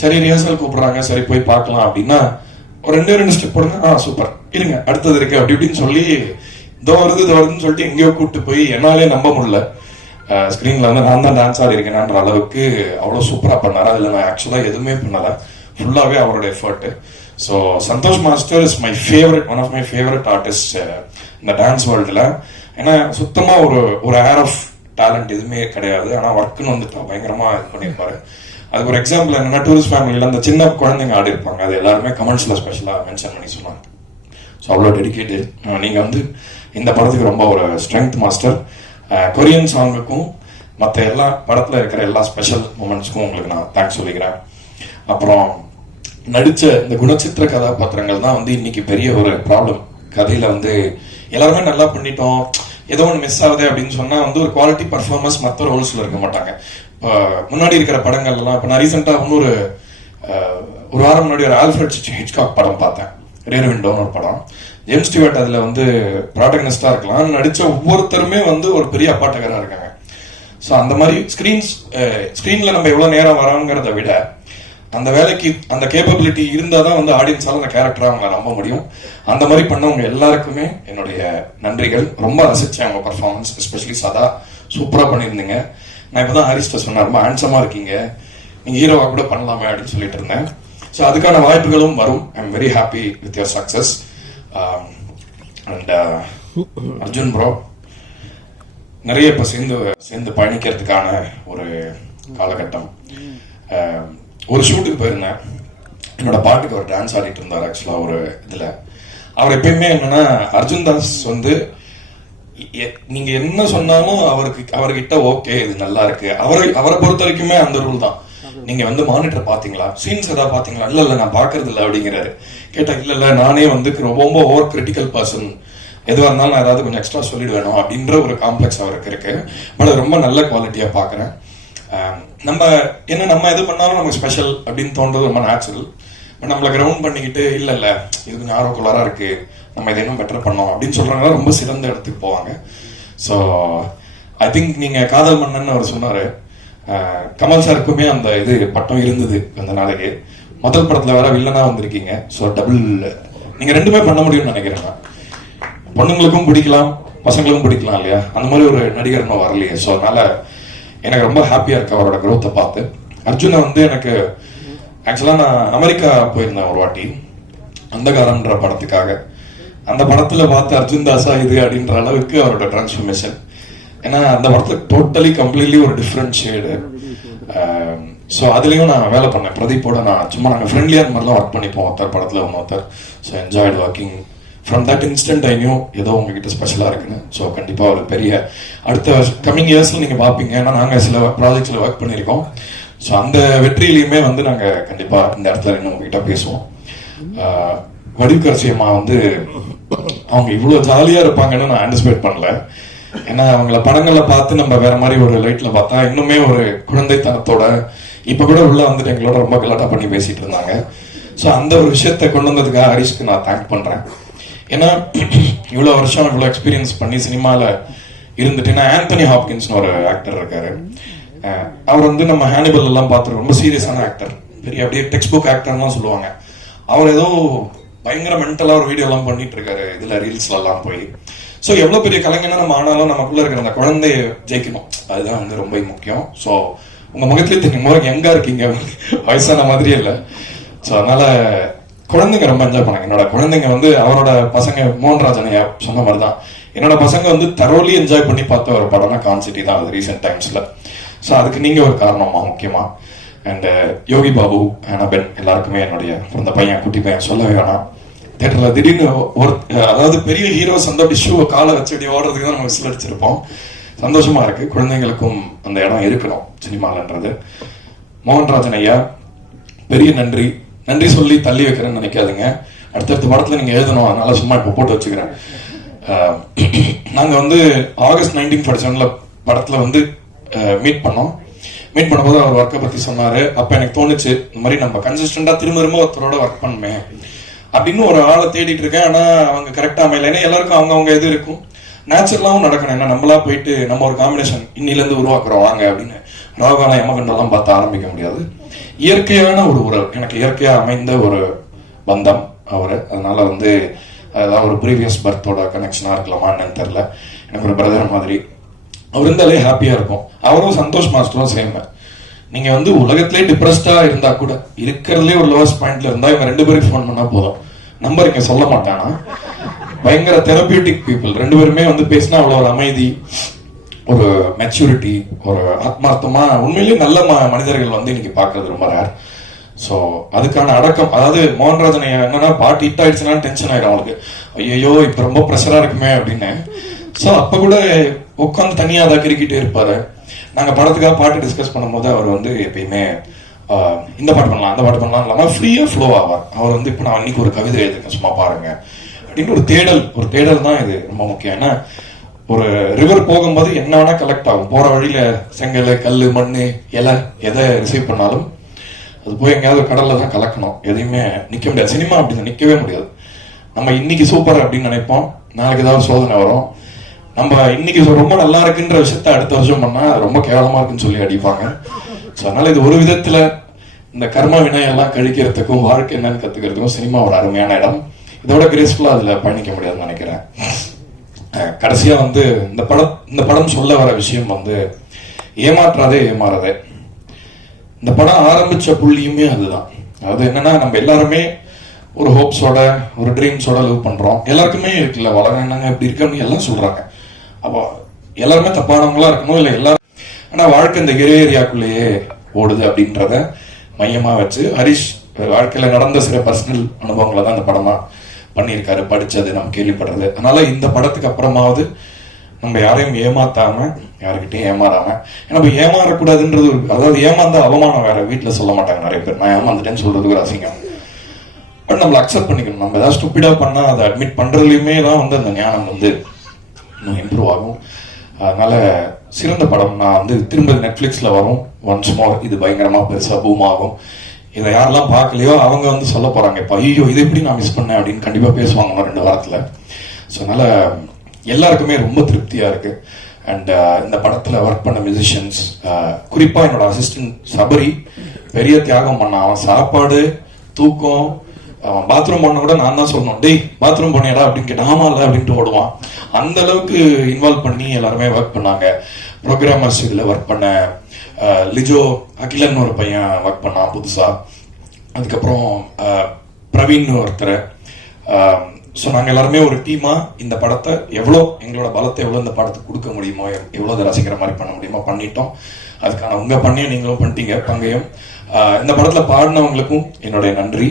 சரி ரிஹர்சல் கூப்பிடுறாங்க, சரி போய் பார்க்கலாம் அப்படின்னா ஒரு ரெண்டு ஸ்டெப் போடுங்க, சூப்பர் இருங்க அடுத்தது இருக்கு அப்படி இப்படின்னு சொல்லி இதோ வருதுன்னு சொல்லிட்டு எங்கேயோ கூப்பிட்டு போய் என்னாலே நம்ப முடியல. ஸ்கிரீன்ல வந்து நான் தான் டான்ஸ் ஆடி இருக்கேன்ற அளவுக்கு அவ்வளவு சூப்பரா பண்ணாரு. அதுல நான் ஆக்சுவலா எதுவுமே பண்ணல, ஃபுல்லாவே அவரோட effort. So Santhosh master is my favourite, one of my favourite artist இந்த டான்ஸ் வேர்ல்டுல. ஏன்னா சுத்தமா ஒரு ஏர் ஆஃப் டேலண்ட் எதுவுமே கிடையாது. ஆனா ஒர்க்குன்னு வந்துட்டு பயங்கரமா இது பண்ணியிருப்பாரு. அதுக்கு ஒரு எக்ஸாம்பிள் என்னன்னா டூரிஸ்ட் ஃபேமிலியில அந்த சின்ன குழந்தைங்க ஆடி இருப்பாங்க, அது எல்லாருமே கமெண்ட்ஸ்ல ஸ்பெஷலா மென்ஷன் பண்ணி சொன்னாங்க. ஸோ அவ்வளோ டெடிகேட்டட். நீங்க வந்து இந்த படத்துக்கு ரொம்ப ஒரு ஸ்ட்ரென்த் மாஸ்டர். கொரியன் சாங்குக்கும் மற்ற எல்லா படத்துல இருக்கிற எல்லா ஸ்பெஷல் மூமெண்ட்ஸ்க்கும் உங்களுக்கு நான் தேங்க்ஸ் சொல்லிக்கிறேன். அப்புறம் நடிச்ச இந்த குணச்சித்திர கதாபாத்திரங்கள் தான் வந்து இன்னைக்கு பெரிய ஒரு ப்ராப்ளம். கதையில வந்து எல்லாருமே நல்லா பண்ணிட்டோம், ஏதோ ஒன்று மிஸ் ஆகுது அப்படின்னு சொன்னா வந்து ஒரு குவாலிட்டி பர்ஃபார்மன்ஸ் மற்ற ரோல்ஸ்ல இருக்க மாட்டாங்க. முன்னாடி இருக்கிற படங்கள் எல்லாம் இப்ப நான் ரீசெண்டா ஒரு வாரம் முன்னாடி ஒரு ஆல்ஃபிரட் ஹிட்ச்காக் படம் பார்த்தேன், ரேர் விண்டோன்னு ஒரு படம். ஜேம்ஸ் ஸ்டீவர்ட் அதுல வந்து ப்ராட்டகனிஸ்டா இருக்கலாம், நடிச்ச ஒவ்வொருத்தருமே வந்து ஒரு பெரிய அப்பாட்டகரா இருக்காங்க. ஸோ அந்த மாதிரி ஸ்கிரீன்ல நம்ம எவ்வளவு நேரம் வரோங்கிறத விட அந்த வேலைக்கு அந்த கேப்பபிலிட்டி இருந்தாதான் வந்து ஆடியன்ஸால அந்த கேரக்டரா அவங்களை நம்ப முடியும். அந்த மாதிரி பண்ணவங்க எல்லாருக்குமே என்னுடைய நன்றிகள். ரொம்ப ரசிச்சேன் அவங்க பர்ஃபார்மன்ஸ், எஸ்பெஷலி சதா சூப்பரா பண்ணியிருந்தீங்க. நான் இப்பதான் ஹாரிஸ்ட சொன்னேன், ரொம்ப ஹேண்ட்ஸமா இருக்கீங்க, நீங்க ஹீரோவா கூட பண்ணலாமே அப்படின்னு சொல்லிட்டு இருந்தேன். ஸோ அதுக்கான வாய்ப்புகளும் வரும். I am very happy with your success. And Arjun bro, நிறைய இப்ப சேர்ந்து பயணிக்கிறதுக்கான ஒரு காலகட்டம். ஒரு ஷூட்டுக்கு போயிருந்தேன், என்னோட பாட்டுக்கு ஒரு டான்ஸ் ஆடிட்டு இருந்தார். ஆக்சுவலா ஒரு இதுல அவர் எப்பயுமே என்னன்னா அர்ஜுன் தாஸ் வந்து நீங்க என்ன சொன்னாலும் அவர்கிட்ட ஓகே இது நல்லா இருக்கு. அவரை பொறுத்த வரைக்குமே அந்த ரூல் தான். நீங்க வந்து மானிட்டர் பாத்தீங்களா, சீன்ஸ் ஏதாவது பாத்தீங்களா, இல்ல நான் பாக்குறது இல்ல அப்படிங்கிறாரு. கேட்டா இல்ல நானே வந்து ரொம்ப ஓவர் கிரிட்டிக்கல் பர்சன், எதுவாக இருந்தாலும் நான் ஏதாவது கொஞ்சம் எக்ஸ்ட்ரா சொல்லிடுவேணும் அப்படின்ற ஒரு காம்ப்ளெக்ஸ் அவருக்கு இருக்கு. பட் அது ரொம்ப நல்ல குவாலிட்டியா பாக்குறேன். நம்ம எது பண்ணாலும் நமக்கு ஸ்பெஷல் அப்படின்னு தோன்றது ரொம்ப நேச்சுரல். நம்மள கிரவுண்ட் பண்ணிக்கிட்டு இல்ல இது கொஞ்சம் ஆர்வக்குள்ளாரா இருக்கு, நம்ம இதை இன்னும் பெட்டர் பண்ணோம் அப்படின்னு சொல்றாங்க, ரொம்ப சிறந்த இடத்துக்கு போவாங்க. ஸோ ஐ திங்க் நீங்க காதல் மன்னன் அவர் சொன்னாரு, கமல் சாருக்குமே அந்த இது பட்டம் இருந்தது அந்த நாளைக்கு. முதல் படத்துல வேற வில்லனா வந்திருக்கீங்க. ஸோ டபுள் நீங்க ரெண்டுமே பண்ண முடியும்னு நினைக்கிறேன். பொண்ணுங்களுக்கும் பிடிக்கலாம் பசங்களுக்கும் பிடிக்கலாம் இல்லையா, அந்த மாதிரி ஒரு நடிகர் இன்னும் வரலையே. ஸோ அதனால எனக்கு ரொம்ப ஹாப்பியா இருக்கு அவரோட growth-அ பார்த்து. அர்ஜுனை வந்து எனக்கு ஆக்சுவலா நான் அமெரிக்கா போயிருந்தேன் ஒரு வாட்டி அந்தகாரன்ற படத்துக்காக. அந்த படத்துல பார்த்து அர்ஜுன் தாஸா இது அப்படின்ற அளவுக்கு அவரோட டிரான்ஸ்ஃபர்மேஷன். ஏன்னா அந்த படத்துல டோட்டலி கம்ப்ளீட்லி ஒரு டிஃப்ரெண்ட் ஷேடு. ஸோ அதுலயும் நான் வேலை பண்ணேன் பிரதீப்போட. நான் சும்மா நாங்கள் ஃப்ரெண்ட்லியா அந்த மாதிரிலாம் ஒர்க் பண்ணிப்போம் ஒருத்தர் படத்துல ஒருத்தர். So enjoyed working. From that instant I knew ஏதோ உங்ககிட்ட ஸ்பெஷலா இருக்குன்னு. ஸோ கண்டிப்பா ஒரு பெரிய அடுத்த கம்மிங் இயர்ஸ்ல நீங்க பாப்பீங்க. ஏன்னா நாங்க சில ப்ராஜெக்ட்ஸ்ல ஒர்க் பண்ணிருக்கோம். ஸோ அந்த வெற்றியிலையுமே வந்து நாங்க கண்டிப்பா இந்த இடத்துல இன்னும் உங்ககிட்ட பேசுவோம். வடிவுக்கரசி அம்மா வந்து அவங்க இவ்வளவு ஜாலியா இருப்பாங்கன்னு நான் ஆன்டிசிபேட் பண்ணல. ஏன்னா அவங்கள படங்களை பார்த்து நம்ம வேற மாதிரி ஒரு லைட்ல பார்த்தா இன்னுமே ஒரு குழந்தைத்தனத்தோட இப்ப கூட உள்ள வந்துட்டு எங்களோட ரொம்ப கலாட்டா பண்ணி பேசிட்டு இருந்தாங்க. ஸோ அந்த ஒரு விஷயத்தை கொண்டு வந்ததுக்காக ஹரிஷ்க்கு நான் தேங்க் பண்றேன். ஏன்னா இவ்வளவு வருஷம் இவ்வளவு எக்ஸ்பீரியன்ஸ் பண்ணி சினிமால இருந்துட்டு, ஆந்தனி ஹாப்கின்ஸ்னு ஒரு ஆக்டர் இருக்காரு. அவர் வந்து நம்ம ஹானிபல் எல்லாம் பார்த்துருக்கோம், ரொம்ப சீரியஸான ஆக்டர், பெரிய அப்படியே டெக்ஸ்ட் புக் ஆக்டர்லாம் சொல்லுவாங்க. அவர் ஏதோ பயங்கர மென்டலா ஒரு வீடியோ எல்லாம் பண்ணிட்டு இருக்காரு இதுல ரீல்ஸ்ல எல்லாம் போய். ஸோ எவ்வளவு பெரிய கலைஞனா நம்ம ஆனாலும் நமக்குள்ள இருக்கிற அந்த குழந்தைய ஜெயிக்கணும், அதுதான் வந்து ரொம்ப முக்கியம். ஸோ உங்க முகத்திலே தெரியும் போது எங்க இருக்கீங்க, வயசான மாதிரியே இல்லை. ஸோ அதனால குழந்தைங்க ரொம்ப என்ஜாய் பண்ணாங்க. என்னோட குழந்தைங்க வந்து அவரோட பசங்க மோகன்ராஜன் சொன்ன மாதிரி தான் என்னோட பசங்க வந்து தரோலி என்ஜாய் பண்ணி பார்த்த ஒரு படம்னா கான்சிட்டி தான் அது ரீசெண்ட் டைம்ஸ்ல. ஸோ அதுக்கு நீங்க ஒரு காரணமா முக்கியமா. அண்ட் யோகி பாபு அனபென் எல்லாருக்குமே என்னுடைய பிறந்த பையன் குட்டி பையன் சொல்லவே வேணாம். தியேட்டர்ல திடீர்னு அதாவது பெரிய ஹீரோஸ் வந்து அப்படி ஷூவை காலை வச்சு அப்படி ஓடுறதுக்கு தான் நம்ம விசில் அடிச்சிருப்போம். ஸோ சந்தோஷமா இருக்கு. குழந்தைங்களுக்கும் அந்த இடம் இருக்கணும் சினிமாலன்றது. மோகன்ராஜன் ஐயா பெரிய நன்றி. நன்றி சொல்லி தள்ளி வைக்கிறேன்னு நினைக்காதுங்க. அடுத்தடுத்த படத்துல நீங்க எழுதணும், அதனால சும்மா இப்போ போட்டு வச்சுக்கிறேன். நாங்க வந்து ஆகஸ்ட் 1947 படத்துல வந்து மீட் பண்ணும்போது அவர் ஒர்க்கை பத்தி சொன்னாரு. அப்ப எனக்கு தோணுச்சு, இந்த மாதிரி நம்ம கன்சிஸ்டண்டா திரும்ப ஒருத்தரோட ஒர்க் பண்ணுமே அப்படின்னு ஒரு ஆளை தேடிட்டு இருக்கேன். ஆனா அவங்க கரெக்டா அமையல. ஏன்னா எல்லாருக்கும் அவங்க இது இருக்கும், நேச்சுரலாவும் நடக்கணும். ஏன்னா நம்மளா போயிட்டு நம்ம ஒரு காம்பினேஷன் இன்னில இருந்து உருவாக்குறோம் வாங்க அப்படின்னு ராகான யமகண்டெல்லாம் பார்த்து ஆரம்பிக்க முடியாது. இயற்கையான ஒரு உறவு, எனக்கு இயற்கையா அமைந்த ஒரு பந்தம் அவரு. அதனால வந்து அதாவது ஒரு ப்ரீவியஸ் பர்த்தோட கனெக்ஷனா இருக்கலாமா என்னன்னு தெரியல. எனக்கு ஒரு பிரதர் மாதிரி அவர் இருந்தாலே ஹாப்பியா இருக்கும். அவரும் சந்தோஷ் மாஸ்டரும் சேம். நீங்க வந்து உலகத்திலே டிப்ரெஸ்டா இருந்தா கூட இருக்கிறதுலே ஒரு லோவஸ்ட் பாயிண்ட்ல இருந்தா இவங்க 2 பேருக்கு ஃபோன் பண்ணா போதும். நம்பர் இங்க சொல்ல மாட்டானா, பயங்கர தெரபியூட்டிக் பீப்புள். 2 பேருமே வந்து பேசினா அவ்வளவு ஒரு அமைதி, ஒரு மெச்சூரிட்டி, ஒரு ஆத்மார்த்தமா உண்மையிலேயே நல்ல மனிதர்கள் வந்து இன்னைக்கு பாக்குறது ரொம்ப ரேர். ஸோ அதுக்கான அடக்கம், அதாவது மோகன்ராஜன் என்னன்னா பாட்டு ஹிட் ஆயிடுச்சுன்னா டென்ஷன் ஆயிடும் அவங்களுக்கு. ஐயோ இப்ப ரொம்ப ப்ரெஷரா இருக்குமே அப்படின்னு. ஸோ அப்ப கூட உட்காந்து தனியா அதை கிரிக்கிட்டே இருப்பாரு. நாங்க படத்துக்காக பாட்டு டிஸ்கஸ் பண்ணும்போது அவர் வந்து எப்பயுமே இந்த பாட்டு பண்ணலாம் அந்த பாட்டு பண்ணலாம் இல்லாம ஃப்ரீயா ஃப்ளோ ஆவார். அவர் வந்து இப்ப நான் அன்னைக்கு ஒரு கவிதை எழுதுங்க சும்மா பாருங்க அப்படின்னு ஒரு தேடல் தான் இது ரொம்ப முக்கியம். ஏன்னா ஒரு ரிவர் போகும்போது என்ன வேணா கலெக்ட் ஆகும். போற வழியில செங்கல், கல், மண்ணு, இலை எதை ரிசீவ் பண்ணாலும் அது போய் எங்கேயாவது கடல்ல தான் கலக்கணும். எதையுமே நிக்க முடியாது. சினிமா அப்படின்னு நிக்கவே முடியாது. நம்ம இன்னைக்கு சூப்பர் அப்படின்னு நினைப்போம், நாளைக்கு ஏதாவது சோதனை வரும். நம்ம இன்னைக்கு ரொம்ப நல்லா இருக்குன்ற விஷயத்த அடுத்த வருஷம் பண்ணா ரொம்ப கேவலமா இருக்குன்னு சொல்லி அடிப்பாங்க. ஸோ அதனால இது ஒரு விதத்துல இந்த கர்ம வினையெல்லாம் கழிக்கிறதுக்கும் வாழ்க்கை என்னன்னு கத்துக்கிறதுக்கும் சினிமா ஒரு அருமையான இடம். இதோட கிரேஸ்ஃபுல்லா அதுல பயணிக்க முடியாதுன்னு நினைக்கிறேன். கடைசியா வந்து இந்த படம் சொல்ல வர விஷயம் வந்து ஏமாற்றாதே ஏமாறதே. இந்த படம் ஆரம்பிச்ச புள்ளியுமே அதுதான். அது என்னன்னா நம்ம எல்லாருமே ஒரு ஹோப்ஸோட ஒரு ட்ரீம்ஸோட லவ் பண்றோம். எல்லாருக்குமே இருக்குல்ல, வளர்ங்க என்னங்க இப்படி இருக்குன்னு எல்லாம் சொல்றாங்க. அப்போ எல்லாருமே தப்பானவங்களா இருக்கணும் இல்ல எல்லாரும். ஆனா வாழ்க்கை இந்த ஏரியாக்குள்ளேயே ஓடுது அப்படின்றத மையமா வச்சு ஹரிஷ் வாழ்க்கையில நடந்த சில பர்சனல் அனுபவங்களை தான் இந்த படமா பண்ணியிருக்காரு. படிச்சது நம்ம கேள்விப்படுறது. அதனால இந்த படத்துக்கு அப்புறமாவது நம்ம யாரையும் ஏமாத்தாம, யாருக்கிட்டையும் ஏமாறாம, நம்ம ஏமாறக்கூடாதுன்றது ஒரு, அதாவது ஏமாந்தா அவமானம் வேற, வீட்டுல சொல்ல மாட்டாங்க நிறைய பேர். நான் ஏமாந்துட்டேன்னு சொல்றதுக்கு ஒரு அசிங்கம். பட் நம்மள அக்செப்ட் பண்ணிக்கணும். நம்ம ஏதாவது ஸ்டூப்பிடா பண்ணா அதை அட்மிட் பண்றதுலயுமே தான் வந்து அந்த ஞானம் வந்து இன்னும் இம்ப்ரூவ் ஆகும். அதனால சிறந்த படம். நான் வந்து திரும்ப நெட்ஃபிளிக்ஸ்ல வரும் ஒன்ஸ் மோர். இது பயங்கரமா பெருசா பூம் ஆகும். இதை யாரெல்லாம் பார்க்கலையோ அவங்க வந்து சொல்ல போறாங்க, இப்போ ஐயோ இதை எப்படி நான் மிஸ் பண்ணேன் அப்படின்னு கண்டிப்பா பேசுவாங்க 2 வாரத்துல. ஸோ அதனால எல்லாருக்குமே ரொம்ப திருப்தியா இருக்கு. அண்ட் இந்த படத்துல ஒர்க் பண்ண மியூசிஷியன்ஸ், குறிப்பா என்னோட அசிஸ்டன்ட் சபரி பெரிய தியாகம் பண்ணான். அவன் சாப்பாடு, தூக்கம், அவன் பாத்ரூம் போன கூட நான் தான் சொல்லணும், டேய் பாத்ரூம் போனியடா அப்படின்னு கேட்டான். ஆமா இல்ல அப்படின்ட்டு ஓடுவான். அந்த அளவுக்கு இன்வால்வ் பண்ணி எல்லாருமே ஒர்க் பண்ணாங்க. ப்ரோக்ராமர்ஸ் இதுல ஒர்க் பண்ண லிஜோ அகிலன் ஒரு பையன் ஒர்க் பண்ணான் புதுசா. அதுக்கப்புறம் பிரவீன் ஒருத்தர். ஸோ நாங்கள் எல்லாருமே ஒரு டீமா இந்த படத்தை எவ்வளோ, எங்களோட பலத்தை எவ்வளோ இந்த படத்துக்கு கொடுக்க முடியுமோ, எவ்வளோ அதை ரசிக்கிற மாதிரி பண்ண முடியுமோ பண்ணிட்டோம். அதுக்கான உங்க பண்ணியும் நீங்களும் பண்ணிட்டீங்க பங்கையும். இந்த படத்துல பாடினவங்களுக்கும் என்னுடைய நன்றி.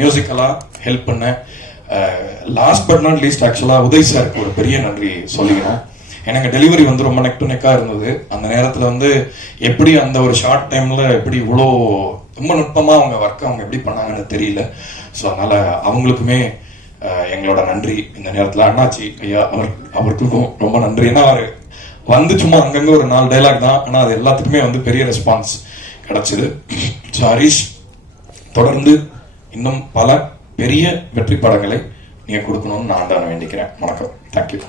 மியூசிக்கலா ஹெல்ப் பண்ண லாஸ்ட் பட் நாட் லீஸ்ட் ஆக்சுவலா உதய் சாருக்கு ஒரு பெரிய நன்றி சொல்லிக்கணும். எனக்கு டெலிவரி வந்து ரொம்ப நெக் டு நெக்கா இருந்தது. அந்த நேரத்துல வந்து எப்படி அந்த ஒரு ஷார்ட் டைம்ல எப்படி இவ்வளோ ரொம்ப நுட்பமா அவங்க ஒர்க் அவங்க எப்படி பண்ணாங்கன்னு தெரியல. ஸோ அதனால அவங்களுக்குமே எங்களோட நன்றி இந்த நேரத்துல. அண்ணாச்சி ஐயா அவருக்கும் ரொம்ப நன்றி. ஏன்னா அவரு வந்து சும்மா அங்கங்க ஒரு 4 டைலாக் தான், ஆனா அது எல்லாத்துக்குமே வந்து பெரிய ரெஸ்பான்ஸ் கிடைச்சது. ஸோ ஹரிஷ் தொடர்ந்து இன்னும் பல பெரிய வெற்றி படங்களை நீங்க கொடுக்கணும்னு நான் ஆண்டவனை வேண்டிக்கிறேன். வணக்கம். தேங்க்யூ.